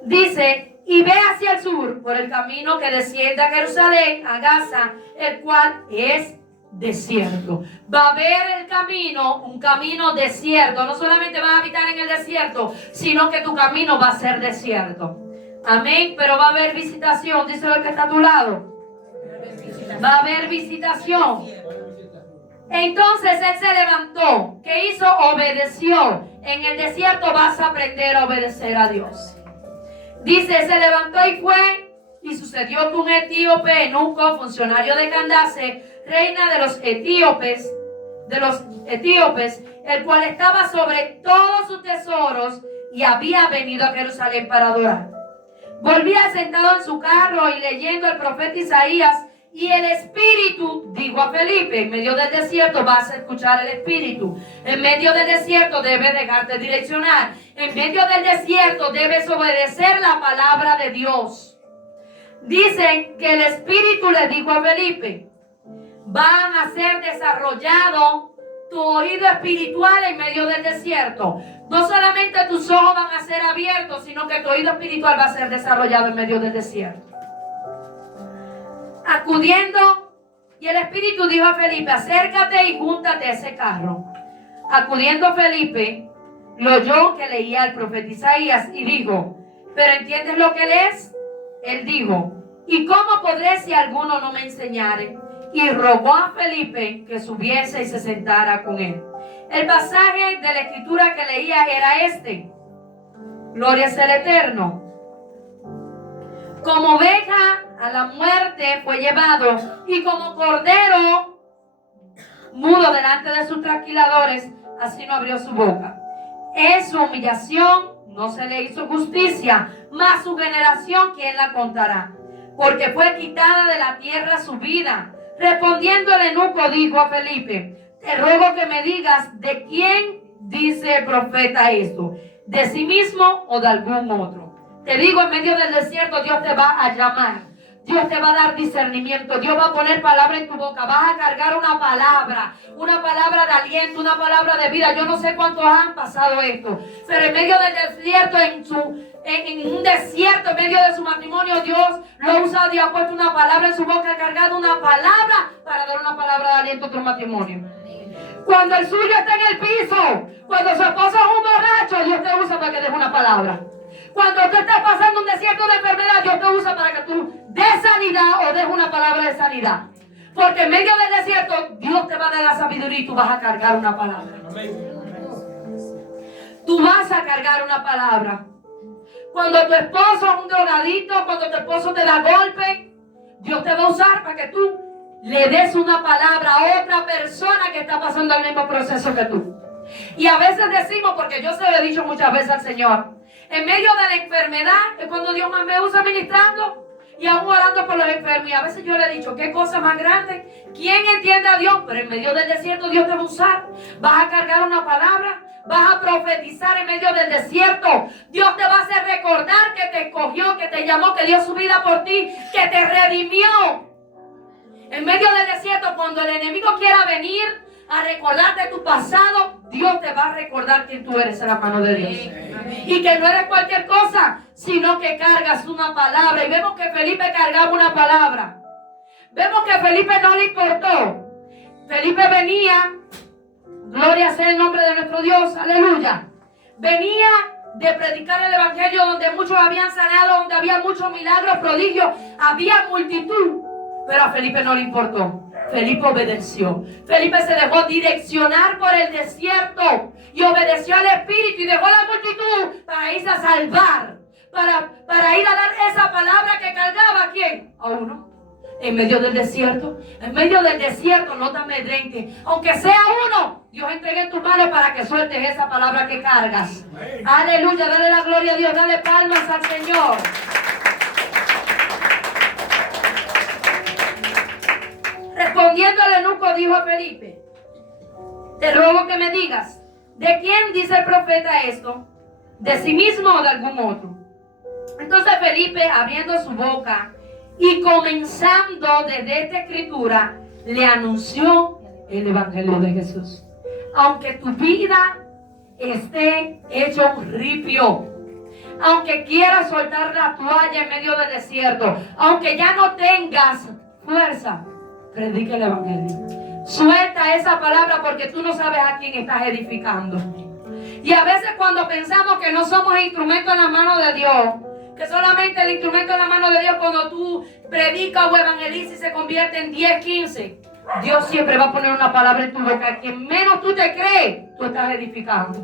Dice, y ve hacia el sur, por el camino que desciende a Jerusalén, a Gaza, el cual es desierto. Va a haber el camino, un camino desierto. No solamente vas a habitar en el desierto, sino que tu camino va a ser desierto. Amén, pero va a haber visitación. Dice el que está a tu lado. Va a haber visitación. Entonces él se levantó. ¿Qué hizo? Obedeció. En el desierto vas a aprender a obedecer a Dios. Dice, se levantó y fue. Y sucedió que un etíope, eunuco, funcionario de Candace, reina de los etíopes, el cual estaba sobre todos sus tesoros y había venido a Jerusalén para adorar. Volvía sentado en su carro y leyendo el profeta Isaías, y el Espíritu dijo a Felipe, en medio del desierto vas a escuchar el Espíritu. En medio del desierto debes dejarte direccionar. En medio del desierto debes obedecer la palabra de Dios. Dicen que el Espíritu le dijo a Felipe, van a ser desarrollado tu oído espiritual en medio del desierto. No solamente tus ojos van a ser abiertos, sino que tu oído espiritual va a ser desarrollado en medio del desierto. Acudiendo, y el Espíritu dijo a Felipe: acércate y júntate a ese carro. Acudiendo Felipe, lo oyó que leía el profeta Isaías y dijo: ¿pero entiendes lo que lees? Él dijo: ¿y cómo podré si alguno no me enseñare? Y rogó a Felipe que subiese y se sentara con él. El pasaje de la escritura que leía era este: gloria sea el Eterno. Como oveja a la muerte fue llevado, y como cordero mudo delante de sus trasquiladores, así no abrió su boca. En su humillación no se le hizo justicia, mas su generación, ¿quién la contará? Porque fue quitada de la tierra su vida. Respondiendo el eunuco dijo a Felipe: te ruego que me digas, ¿de quién dice el profeta esto? ¿De sí mismo o de algún otro? Te digo, en medio del desierto Dios te va a llamar. Dios te va a dar discernimiento. Dios va a poner palabra en tu boca. Vas a cargar una palabra de aliento, una palabra de vida. Yo no sé cuántos han pasado esto, pero en medio del desierto, en un desierto, en medio de su matrimonio, Dios lo ha usado y ha puesto una palabra en su boca, ha cargado una palabra para dar una palabra de aliento a tu matrimonio. Cuando el suyo está en el piso, cuando su esposo es un borracho, Dios te usa para que des una palabra. Cuando tú estás pasando un desierto de enfermedad, Dios te usa para que tú des sanidad o des una palabra de sanidad. Porque en medio del desierto, Dios te va a dar la sabiduría y tú vas a cargar una palabra. Tú vas a cargar una palabra. Cuando tu esposo es un drogadito, cuando tu esposo te da golpe, Dios te va a usar para que tú le des una palabra a otra persona que está pasando el mismo proceso que tú. Y a veces decimos, porque yo se lo he dicho muchas veces al Señor, en medio de la enfermedad es cuando Dios más me usa ministrando y aún orando por los enfermos. Y a veces yo le he dicho, ¿qué cosa más grande? ¿Quién entiende a Dios? Pero en medio del desierto Dios te va a usar. Vas a cargar una palabra, vas a profetizar en medio del desierto. Dios te va a hacer recordar que te escogió, que te llamó, que dio su vida por ti, que te redimió. En medio del desierto, cuando el enemigo quiera venir a recordarte tu pasado, Dios te va a recordar quién tú eres en la mano de Dios. Amén. Y que no eres cualquier cosa, sino que cargas una palabra. Y vemos que Felipe cargaba una palabra. Vemos que a Felipe no le importó. Felipe venía, gloria sea el nombre de nuestro Dios, aleluya. Venía de predicar el evangelio donde muchos habían sanado, donde había muchos milagros, prodigios, había multitud. Pero a Felipe no le importó. Felipe obedeció. Felipe se dejó direccionar por el desierto y obedeció al Espíritu y dejó la multitud para irse a salvar, para ir a dar esa palabra que cargaba. ¿A quién? A uno. En medio del desierto, no te amedrentes. Aunque sea uno, Dios entregue en tus manos para que sueltes esa palabra que cargas. Amén. Aleluya, dale la gloria a Dios, dale palmas al Señor. Respondiendo el eunuco dijo a Felipe: te ruego que me digas, ¿de quién dice el profeta esto? ¿De sí mismo o de algún otro? Entonces Felipe, abriendo su boca y comenzando desde esta escritura, le anunció el evangelio de Jesús. Aunque tu vida esté hecho un ripio, aunque quieras soltar la toalla en medio del desierto, aunque ya no tengas fuerza, predica el evangelio. Suelta esa palabra porque tú no sabes a quién estás edificando. Y a veces cuando pensamos que no somos instrumentos en la mano de Dios, que solamente el instrumento en la mano de Dios cuando tú predicas o evangelizas y se convierte en 10, 15, Dios siempre va a poner una palabra en tu boca. Quien menos tú te crees, tú estás edificando.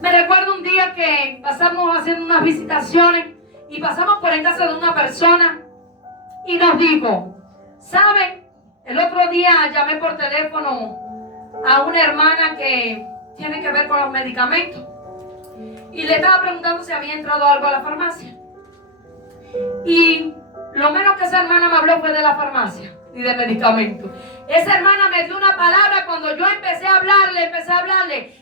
Me recuerdo un día que pasamos haciendo unas visitaciones y pasamos por en casa de una persona y nos dijo: ¿saben? El otro día llamé por teléfono a una hermana que tiene que ver con los medicamentos y le estaba preguntando si había entrado algo a la farmacia. Y lo menos que esa hermana me habló fue de la farmacia y de medicamentos. Esa hermana me dio una palabra cuando yo empecé a hablarle.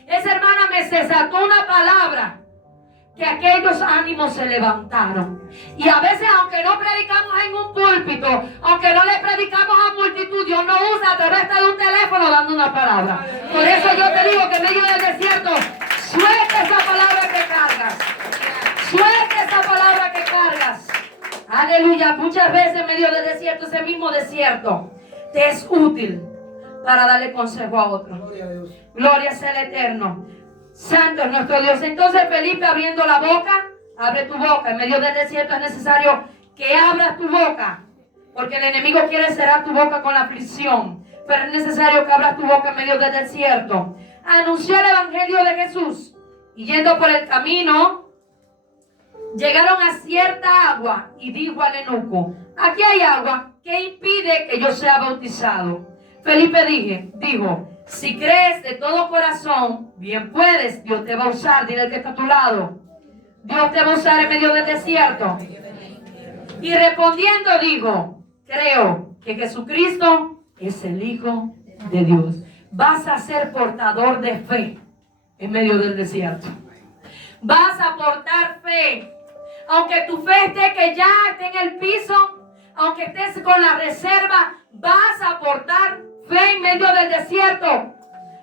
Esa hermana me desató una palabra que aquellos ánimos se levantaron. Y a veces, aunque no predicamos en un púlpito, aunque no le predicamos a multitud, Dios nos usa a través de un teléfono dando una palabra. Por eso yo te digo que en medio del desierto, suelta esa palabra que cargas. Suelta esa palabra que cargas. Aleluya. Muchas veces en medio del desierto, ese mismo desierto, te es útil para darle consejo a otro. Gloria a Dios. Gloria sea el Eterno. Santo es nuestro Dios. Entonces Felipe, abriendo la boca, abre tu boca. En medio del desierto es necesario que abras tu boca, porque el enemigo quiere cerrar tu boca con la aflicción. Pero es necesario que abras tu boca en medio del desierto. Anunció el evangelio de Jesús. Y yendo por el camino, llegaron a cierta agua. Y dijo al eunuco: aquí hay agua, ¿qué impide que yo sea bautizado? Felipe dijo: si crees de todo corazón, bien puedes. Dios te va a usar. Dile al que está a tu lado: Dios te va a usar en medio del desierto. Y respondiendo dijo: creo que Jesucristo es el Hijo de Dios. Vas a ser portador de fe en medio del desierto. Vas a portar fe. Aunque tu fe esté que ya esté en el piso, aunque estés con la reserva, vas a portar fe en medio del desierto.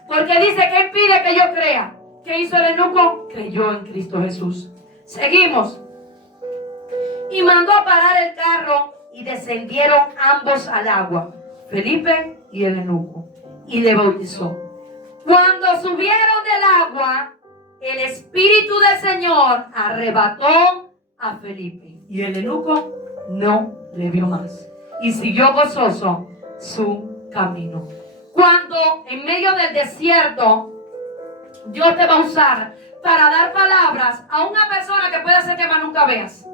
Porque dice: ¿qué impide que yo crea? ¿Qué hizo el eunuco? Creyó en Cristo Jesús. Seguimos. Y mandó a parar el carro y descendieron ambos al agua, Felipe y el eunuco, y le bautizó. Cuando subieron del agua, el Espíritu del Señor arrebató a Felipe, y el eunuco no le vio más y siguió gozoso su camino. Cuando en medio del desierto Dios te va a usar para dar palabras a una persona que puede ser que más nunca veas,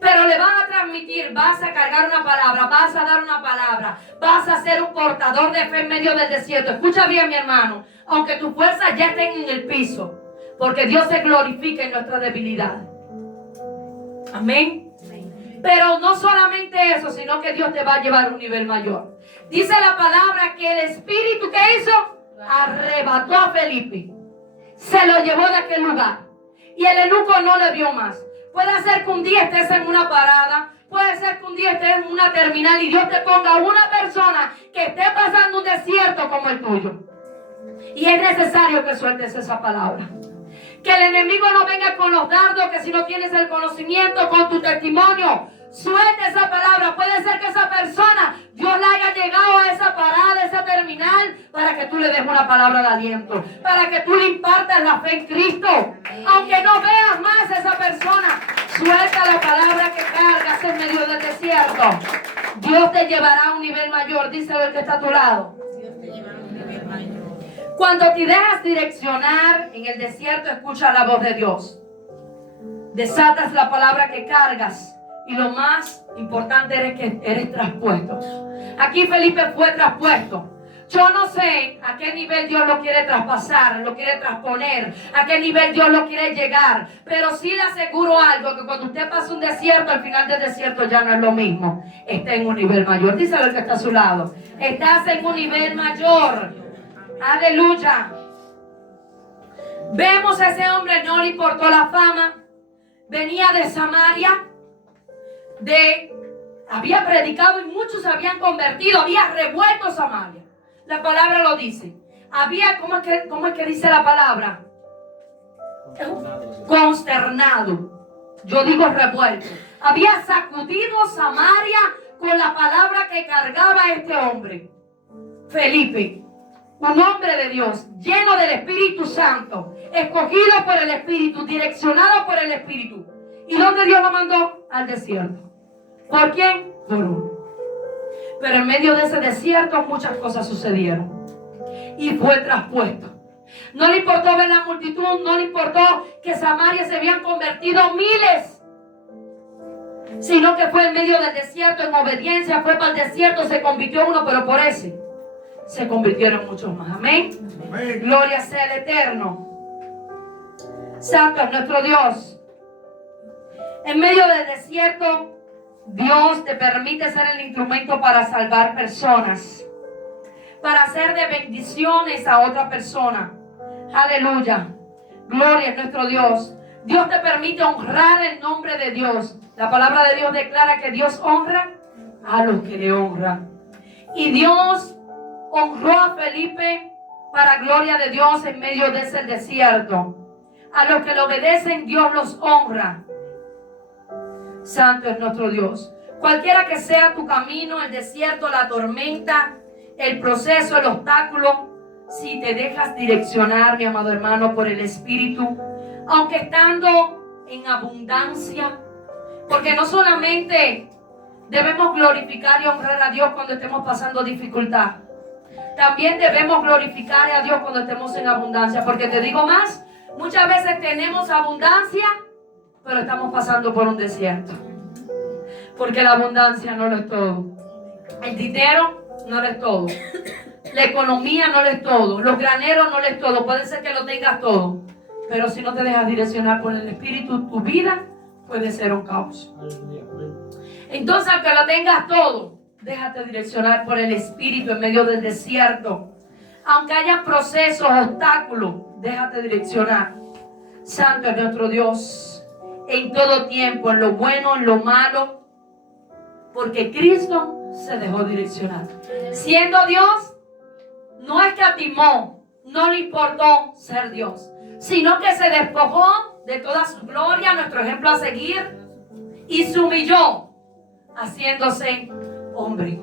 pero le van a transmitir, vas a cargar una palabra, vas a dar una palabra, vas a ser un portador de fe en medio del desierto. Escucha bien, mi hermano, aunque tus fuerzas ya estén en el piso, porque Dios se glorifica en nuestra debilidad. Amén. Pero no solamente eso, sino que Dios te va a llevar a un nivel mayor. Dice la palabra que el Espíritu, ¿qué hizo? Arrebató a Felipe. Se lo llevó de aquel lugar. Y el eunuco no le vio más. Puede ser que un día estés en una parada, puede ser que un día estés en una terminal y Dios te ponga una persona que esté pasando un desierto como el tuyo. Y es necesario que sueltes esa palabra. Que el enemigo no venga con los dardos, que si no tienes el conocimiento, con tu testimonio, suelta esa palabra. Puede ser que esa persona, Dios le haya llegado a esa parada, esa terminal, para que tú le des una palabra de aliento, para que tú le impartas la fe en Cristo. Aunque no veas más a esa persona, suelta la palabra que cargas en medio del desierto. Dios te llevará a un nivel mayor. Díselo el que está a tu lado. Cuando te dejas direccionar en el desierto, escucha la voz de Dios. Desatas la palabra que cargas. Y lo más importante es que eres traspuesto. Aquí Felipe fue traspuesto. Yo no sé a qué nivel Dios lo quiere traspasar, lo quiere transponer, a qué nivel Dios lo quiere llegar. Pero sí le aseguro algo, que cuando usted pasa un desierto, al final del desierto ya no es lo mismo. Está en un nivel mayor. Díselo al que está a su lado. Estás en un nivel mayor. Aleluya. Vemos a ese hombre, no le importó la fama. Venía de Samaria. Había predicado y muchos se habían convertido. Había revuelto Samaria. La palabra lo dice. Había, ¿cómo es que dice la palabra? Consternado. Yo digo revuelto. Había sacudido Samaria con la palabra que cargaba este hombre. Felipe. Un hombre de Dios, lleno del Espíritu Santo, escogido por el Espíritu, direccionado por el Espíritu. ¿Y dónde Dios lo mandó? Al desierto. ¿Por quién? Por uno. Pero en medio de ese desierto muchas cosas sucedieron. Y fue traspuesto. No le importó ver la multitud, no le importó que Samaria se habían convertido miles. Sino que fue en medio del desierto, en obediencia, fue para el desierto, se convirtió uno, pero por ese se convirtieron muchos más. Amén. Amén. Gloria sea el Eterno. Santo es nuestro Dios. En medio del desierto, Dios te permite ser el instrumento para salvar personas, para hacer de bendiciones a otra persona. Aleluya. Gloria a nuestro Dios. Dios te permite honrar el nombre de Dios. La palabra de Dios declara que Dios honra a los que le honran. Y Dios honró a Felipe para gloria de Dios en medio de ese desierto. A los que le obedecen, Dios los honra. Santo es nuestro Dios. Cualquiera que sea tu camino, el desierto, la tormenta, el proceso, el obstáculo, si te dejas direccionar, mi amado hermano, por el Espíritu, aunque estando en abundancia, porque no solamente debemos glorificar y honrar a Dios cuando estemos pasando dificultad, también debemos glorificar a Dios cuando estemos en abundancia, porque te digo más, muchas veces tenemos abundancia, pero estamos pasando por un desierto, porque la abundancia no lo es todo, el dinero no lo es todo, la economía no lo es todo, los graneros no lo es todo, puede ser que lo tengas todo, pero si no te dejas direccionar por el Espíritu, tu vida puede ser un caos. Entonces, aunque lo tengas todo, déjate direccionar por el Espíritu en medio del desierto. Aunque haya procesos, obstáculos, déjate direccionar. Santo es nuestro Dios, en todo tiempo, en lo bueno, en lo malo, porque Cristo se dejó direccionar. Siendo Dios, no escatimó, no le importó ser Dios, sino que se despojó de toda su gloria, nuestro ejemplo a seguir, y se humilló, haciéndose hombre,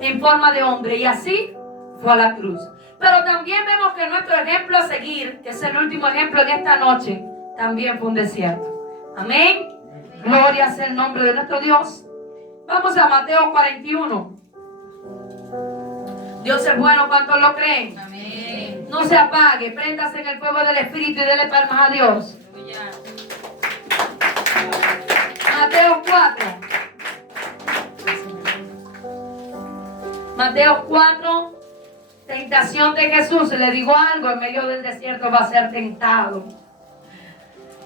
en forma de hombre, y así fue a la cruz. Pero también vemos que nuestro ejemplo a seguir, que es el último ejemplo en esta noche, también fue un desierto. Amén. Gloria sea el nombre de nuestro Dios. Vamos a Mateo 41. Dios es bueno, ¿cuántos lo creen? Amén. No se apague, préndase en el fuego del Espíritu y dele palmas a Dios. Mateo 4. Mateo 4, tentación de Jesús. Le digo algo, en medio del desierto va a ser tentado.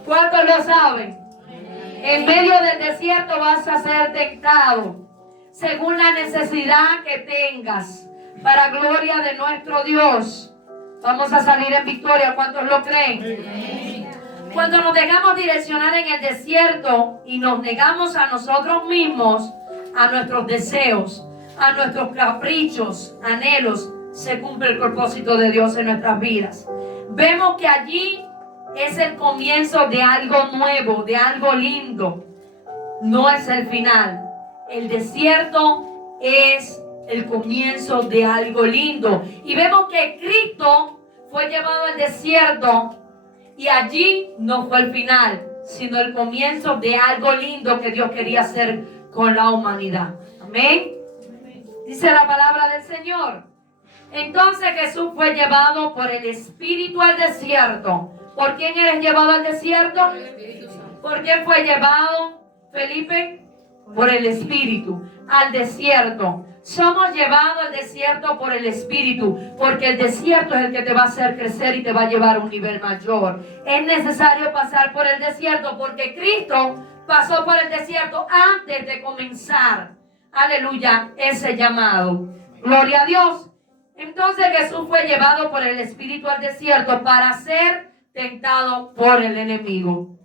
¿Cuántos lo saben? En medio del desierto vas a ser tentado, según la necesidad que tengas, para gloria de nuestro Dios. Vamos a salir en victoria. ¿Cuántos lo creen? Cuando nos dejamos direccionar en el desierto y nos negamos a nosotros mismos, a nuestros deseos, a nuestros caprichos, anhelos, se cumple el propósito de Dios en nuestras vidas. Vemos que allí es el comienzo de algo nuevo, de algo lindo. No es el final. El desierto es el comienzo de algo lindo. Y vemos que Cristo fue llevado al desierto y allí no fue el final, sino el comienzo de algo lindo que Dios quería hacer con la humanidad. Amén. Dice la palabra del Señor. Entonces Jesús fue llevado por el Espíritu al desierto. ¿Por quién eres llevado al desierto? ¿Por quién fue llevado, Felipe? Por el Espíritu al desierto. Somos llevados al desierto por el Espíritu, porque el desierto es el que te va a hacer crecer y te va a llevar a un nivel mayor. Es necesario pasar por el desierto, porque Cristo pasó por el desierto antes de comenzar, aleluya, ese llamado. Gloria a Dios. Entonces Jesús fue llevado por el Espíritu al desierto para ser tentado por el enemigo.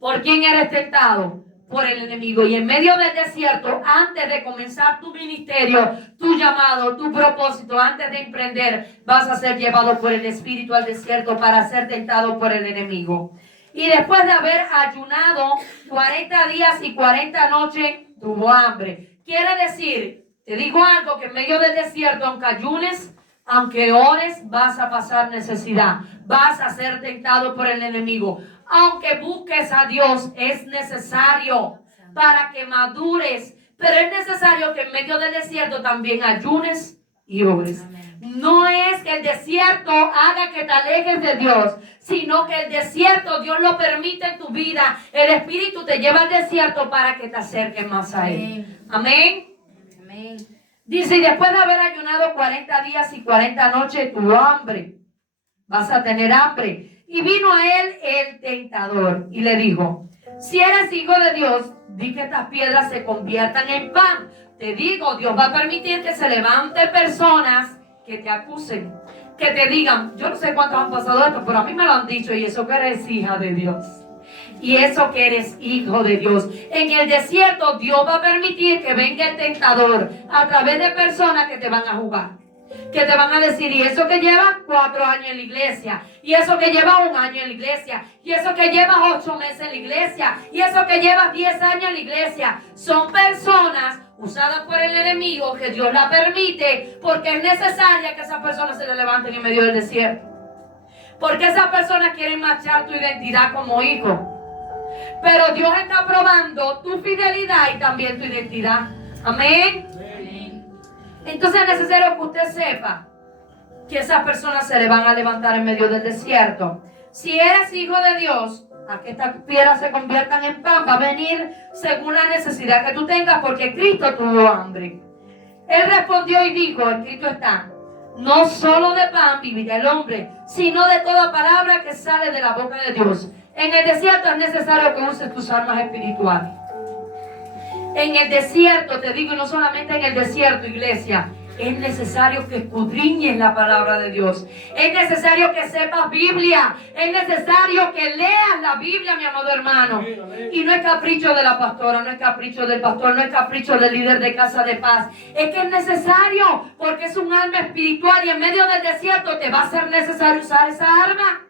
¿Por quién eres tentado? Por el enemigo. Y en medio del desierto, antes de comenzar tu ministerio, tu llamado, tu propósito, antes de emprender, vas a ser llevado por el Espíritu al desierto para ser tentado por el enemigo. Y después de haber ayunado 40 días y 40 noches, tuvo hambre. Quiere decir, te digo algo, que en medio del desierto, aunque ayunes, aunque ores, vas a pasar necesidad. Vas a ser tentado por el enemigo. Aunque busques a Dios, es necesario para que madures. Pero es necesario que en medio del desierto también ayunes y ores. No es que el desierto haga que te alejes de Dios, sino que el desierto Dios lo permite en tu vida. El Espíritu te lleva al desierto para que te acerques más a Él. Amén. Amén. Dice, y después de haber ayunado 40 días y 40 noches, tuvo hambre. Vas a tener hambre. Y vino a él el tentador y le dijo, si eres hijo de Dios, di que estas piedras se conviertan en pan. Te digo, Dios va a permitir que se levanten personas que te acusen, que te digan, yo no sé cuántos han pasado esto, pero a mí me lo han dicho, y eso que eres hija de Dios. Y eso que eres hijo de Dios. En el desierto Dios va a permitir que venga el tentador a través de personas que te van a jugar. Que te van a decir, y eso que lleva 4 años en la iglesia, y eso que lleva 1 año en la iglesia, y eso que lleva 8 meses en la iglesia, y eso que lleva 10 años en la iglesia. Son personas usadas por el enemigo que Dios la permite porque es necesaria que esas personas se le levanten en medio del desierto. Porque esas personas quieren marchar tu identidad como hijo. Pero Dios está probando tu fidelidad y también tu identidad. Amén. Entonces es necesario que usted sepa que esas personas se le van a levantar en medio del desierto. Si eres hijo de Dios, a que estas piedras se conviertan en pan, va a venir según la necesidad que tú tengas, porque Cristo tuvo hambre. Él respondió y dijo, escrito está, no solo de pan vivirá el hombre, sino de toda palabra que sale de la boca de Dios. En el desierto es necesario que uses tus armas espirituales. En el desierto, te digo, y no solamente en el desierto, iglesia, es necesario que escudriñes la palabra de Dios. Es necesario que sepas Biblia. Es necesario que leas la Biblia, mi amado hermano. Y no es capricho de la pastora, no es capricho del pastor, no es capricho del líder de Casa de Paz. Es que es necesario porque es un arma espiritual y en medio del desierto te va a ser necesario usar esa arma.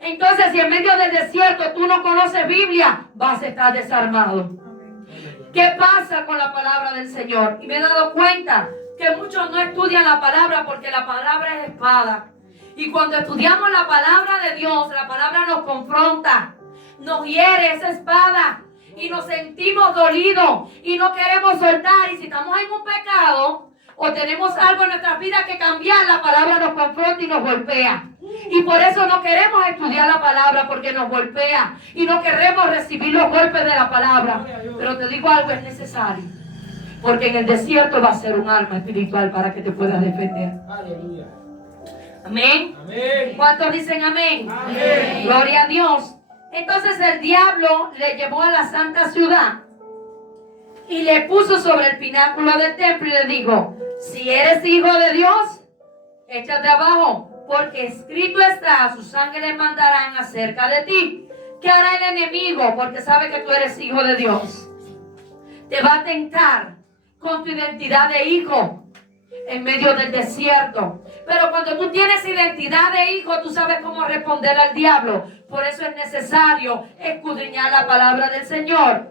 Entonces, si en medio del desierto tú no conoces Biblia, vas a estar desarmado. ¿Qué pasa con la palabra del Señor? Y me he dado cuenta que muchos no estudian la palabra porque la palabra es espada. Y cuando estudiamos la palabra de Dios, la palabra nos confronta, nos hiere esa espada y nos sentimos dolidos y no queremos soltar. Y si estamos en un pecado o tenemos algo en nuestras vidas que cambiar, la palabra nos confronta y nos golpea. Y por eso no queremos estudiar la palabra porque nos golpea y no queremos recibir los golpes de la palabra. Pero te digo algo, es necesario. Porque en el desierto va a ser un arma espiritual para que te puedas defender. Aleluya. Amén. Amén. ¿Cuántos dicen amén? Amén. Gloria a Dios. Entonces el diablo le llevó a la santa ciudad y le puso sobre el pináculo del templo y le dijo, si eres hijo de Dios, échate abajo, porque escrito está, sus ángeles mandarán acerca de ti. ¿Qué hará el enemigo? Porque sabe que tú eres hijo de Dios. Te va a tentar con tu identidad de hijo en medio del desierto. Pero cuando tú tienes identidad de hijo, tú sabes cómo responder al diablo. Por eso es necesario escudriñar la palabra del Señor.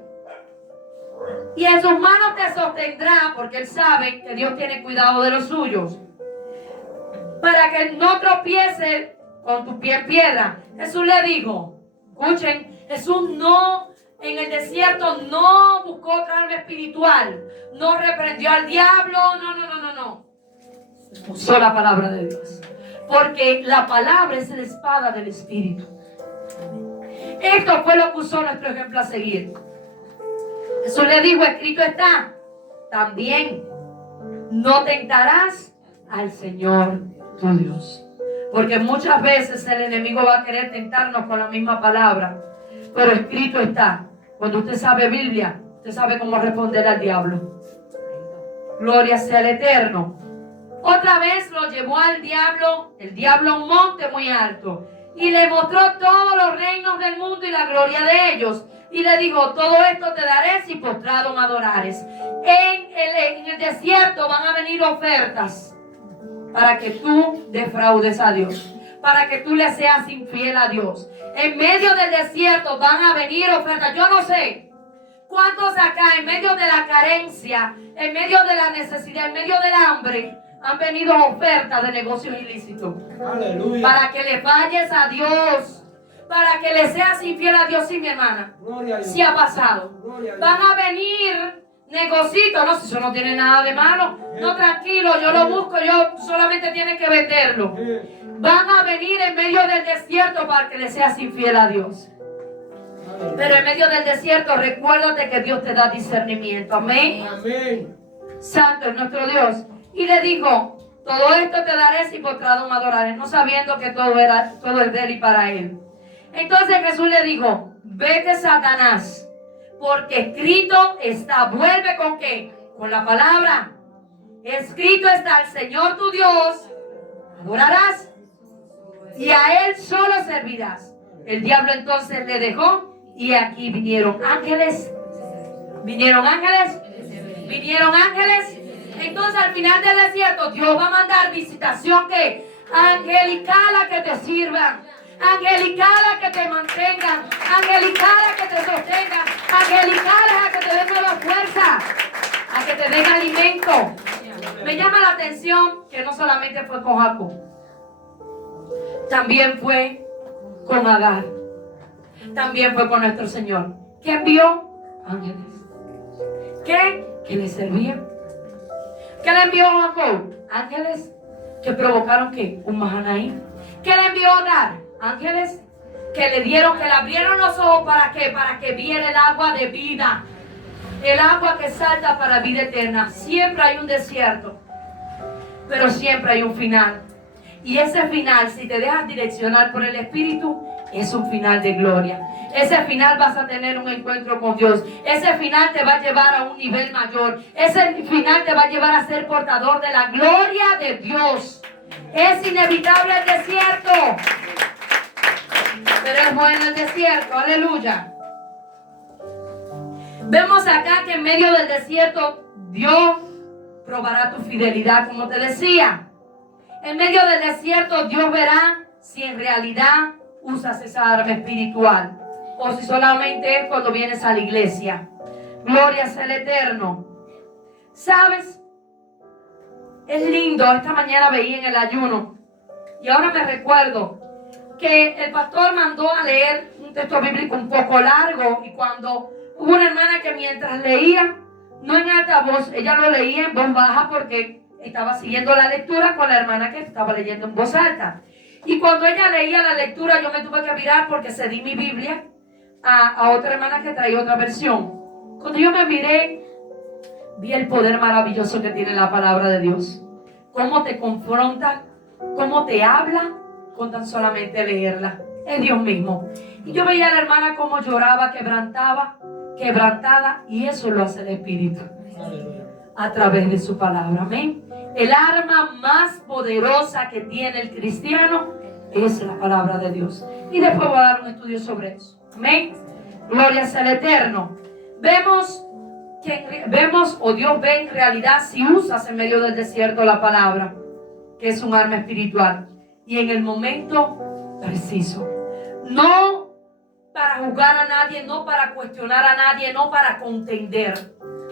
Y en sus manos te sostendrá, porque él sabe que Dios tiene cuidado de los suyos, para que no tropiece con tu pie en piedra. Jesús le dijo, escuchen, Jesús no, en el desierto no buscó otra arma espiritual, no reprendió al diablo, no. Usó la palabra de Dios, porque la palabra es la espada del Espíritu. Esto fue lo que usó nuestro ejemplo a seguir. Jesús le dijo, escrito está, también no tentarás al Señor tu Dios. Porque muchas veces el enemigo va a querer tentarnos con la misma palabra, pero escrito está. Cuando usted sabe Biblia, usted sabe cómo responder al diablo. Gloria sea al Eterno. Otra vez lo llevó al diablo, el diablo a un monte muy alto, y le mostró todos los reinos del mundo y la gloria de ellos. Y le dijo, todo esto te daré si postrado me adorares. En el desierto van a venir ofertas para que tú defraudes a Dios, para que tú le seas infiel a Dios. En medio del desierto van a venir ofertas. Yo no sé cuántos acá, en medio de la carencia, en medio de la necesidad, en medio del hambre, han venido ofertas de negocios ilícitos. Aleluya. Para que le falles a Dios, para que le seas infiel a Dios. Sí, mi hermana, sí ha pasado. Van a venir negocios, no, si eso no tiene nada de malo, no, tranquilo, yo lo busco, yo solamente tienes que venderlo. Van a venir en medio del desierto para que le seas infiel a Dios. Pero en medio del desierto recuérdate que Dios te da discernimiento. Amén. Amén. Santo es nuestro Dios. Y le dijo, todo esto te daré si postrado me adorares, no sabiendo que todo es de él y para él. Entonces Jesús le dijo, vete, Satanás, porque escrito está. Vuelve con qué, con la palabra. Escrito está, al Señor tu Dios adorarás y a él solo servirás. El diablo entonces le dejó Y aquí vinieron ángeles. ¿Vinieron ángeles? ¿Vinieron ángeles? Entonces al final del desierto Dios va a mandar visitación que angelical a que te sirvan, angelical a que te mantengan, angelical a que te sostengan, angelical a que te den nueva fuerza, a que te den alimento. Me llama la atención que no solamente fue con Jacob, también fue con Agar, también fue con nuestro Señor, que envió ángeles. ¿Qué? Que le servían. ¿Qué le envió a Jacob? Ángeles que provocaron ¿qué? Un Mahanaim. ¿Qué le envió a Agar? Ángeles que le dieron, que le abrieron los ojos para ¿qué? Para que viera el agua de vida, el agua que salta para vida eterna. Siempre hay un desierto, pero siempre hay un final. Y ese final, si te dejas direccionar por el Espíritu, es un final de gloria. Ese final vas a tener un encuentro con Dios. Ese final te va a llevar a un nivel mayor. Ese final te va a llevar a ser portador de la gloria de Dios. Es inevitable el desierto, pero es bueno el desierto. Aleluya. Vemos acá que en medio del desierto Dios probará tu fidelidad, como te decía. En medio del desierto Dios verá si en realidad usas esa arma espiritual o si solamente es cuando vienes a la iglesia. Gloria sea el Eterno. ¿Sabes? Es lindo. Esta mañana veía en el ayuno y ahora me recuerdo que el pastor mandó a leer un texto bíblico un poco largo, y cuando hubo una hermana que mientras leía, no en alta voz, ella lo leía en voz baja porque estaba siguiendo la lectura con la hermana que estaba leyendo en voz alta. Y cuando ella leía la lectura, yo me tuve que mirar porque cedí mi Biblia a otra hermana que traía otra versión. Cuando yo me miré, vi el poder maravilloso que tiene la palabra de Dios. Cómo te confronta, cómo te habla con tan solamente leerla. Es Dios mismo. Y yo veía a la hermana cómo lloraba, quebrantada, y eso lo hace el Espíritu a través de su palabra. Amén. El arma más poderosa que tiene el cristiano es la palabra de Dios. Y después voy a dar un estudio sobre eso. Amén. Gloria sea al Eterno. Vemos o Dios ve en realidad si usas en medio del desierto la palabra, que es un arma espiritual, y en el momento preciso. No para juzgar a nadie, no para cuestionar a nadie, no para contender,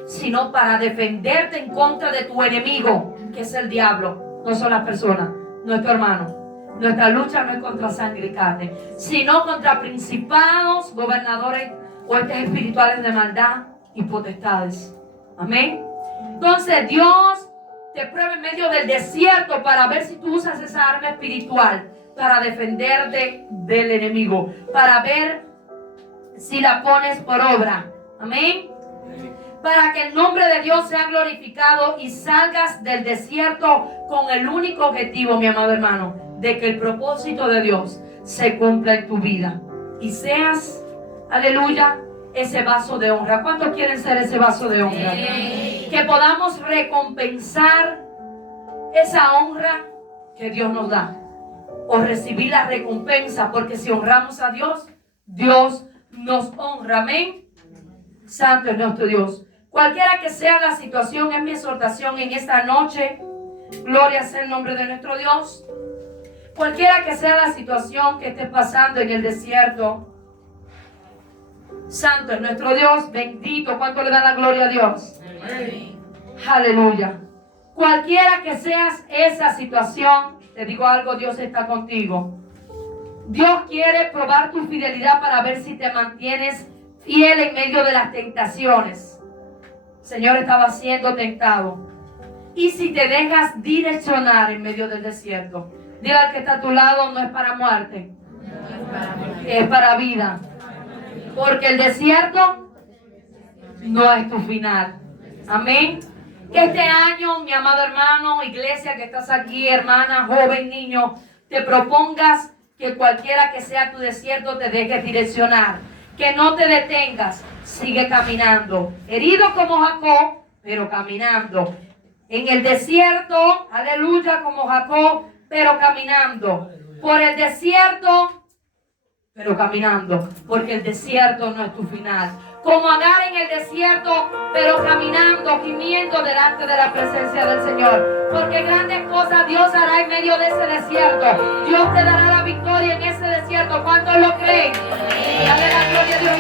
sino para defenderte en contra de tu enemigo, que es el diablo. No son las personas, no es tu hermano. Nuestra lucha no es contra sangre y carne, sino contra principados, gobernadores, huestes espirituales de maldad y potestades. Amén. Entonces Dios te prueba en medio del desierto para ver si tú usas esa arma espiritual para defenderte del enemigo, para ver si la pones por obra. Amén. Para que el nombre de Dios sea glorificado y salgas del desierto con el único objetivo, mi amado hermano, de que el propósito de Dios se cumpla en tu vida y seas, aleluya, ese vaso de honra. ¿Cuántos quieren ser ese vaso de honra? Que podamos recompensar esa honra que Dios nos da, o recibir la recompensa, porque si honramos a Dios, Dios nos honra. Amén. Santo es nuestro Dios. Cualquiera que sea la situación, es mi exhortación en esta noche. Gloria sea el nombre de nuestro Dios. Cualquiera que sea la situación que estés pasando en el desierto, santo es nuestro Dios, bendito. ¿Cuánto le da la gloria a Dios? Amén. Aleluya. Cualquiera que seas esa situación, te digo algo, Dios está contigo. Dios quiere probar tu fidelidad para ver si te mantienes fiel en medio de las tentaciones. El Señor estaba siendo tentado. Y si te dejas direccionar en medio del desierto, dile al que está a tu lado, no es para muerte, es para vida. Porque el desierto no es tu final. Amén. Que este año, mi amado hermano, iglesia que estás aquí, hermana, joven, niño, te propongas que cualquiera que sea tu desierto te dejes direccionar. Que no te detengas, sigue caminando. Herido como Jacob, pero caminando. En el desierto, aleluya, como Jacob, pero caminando. Por el desierto, pero caminando, porque el desierto no es tu final. Como Agar en el desierto, pero caminando, gimiendo delante de la presencia del Señor. Porque grandes cosas Dios hará en medio de ese desierto. Dios te dará la victoria en ese desierto. ¿Cuántos lo creen? Dale la gloria a Dios.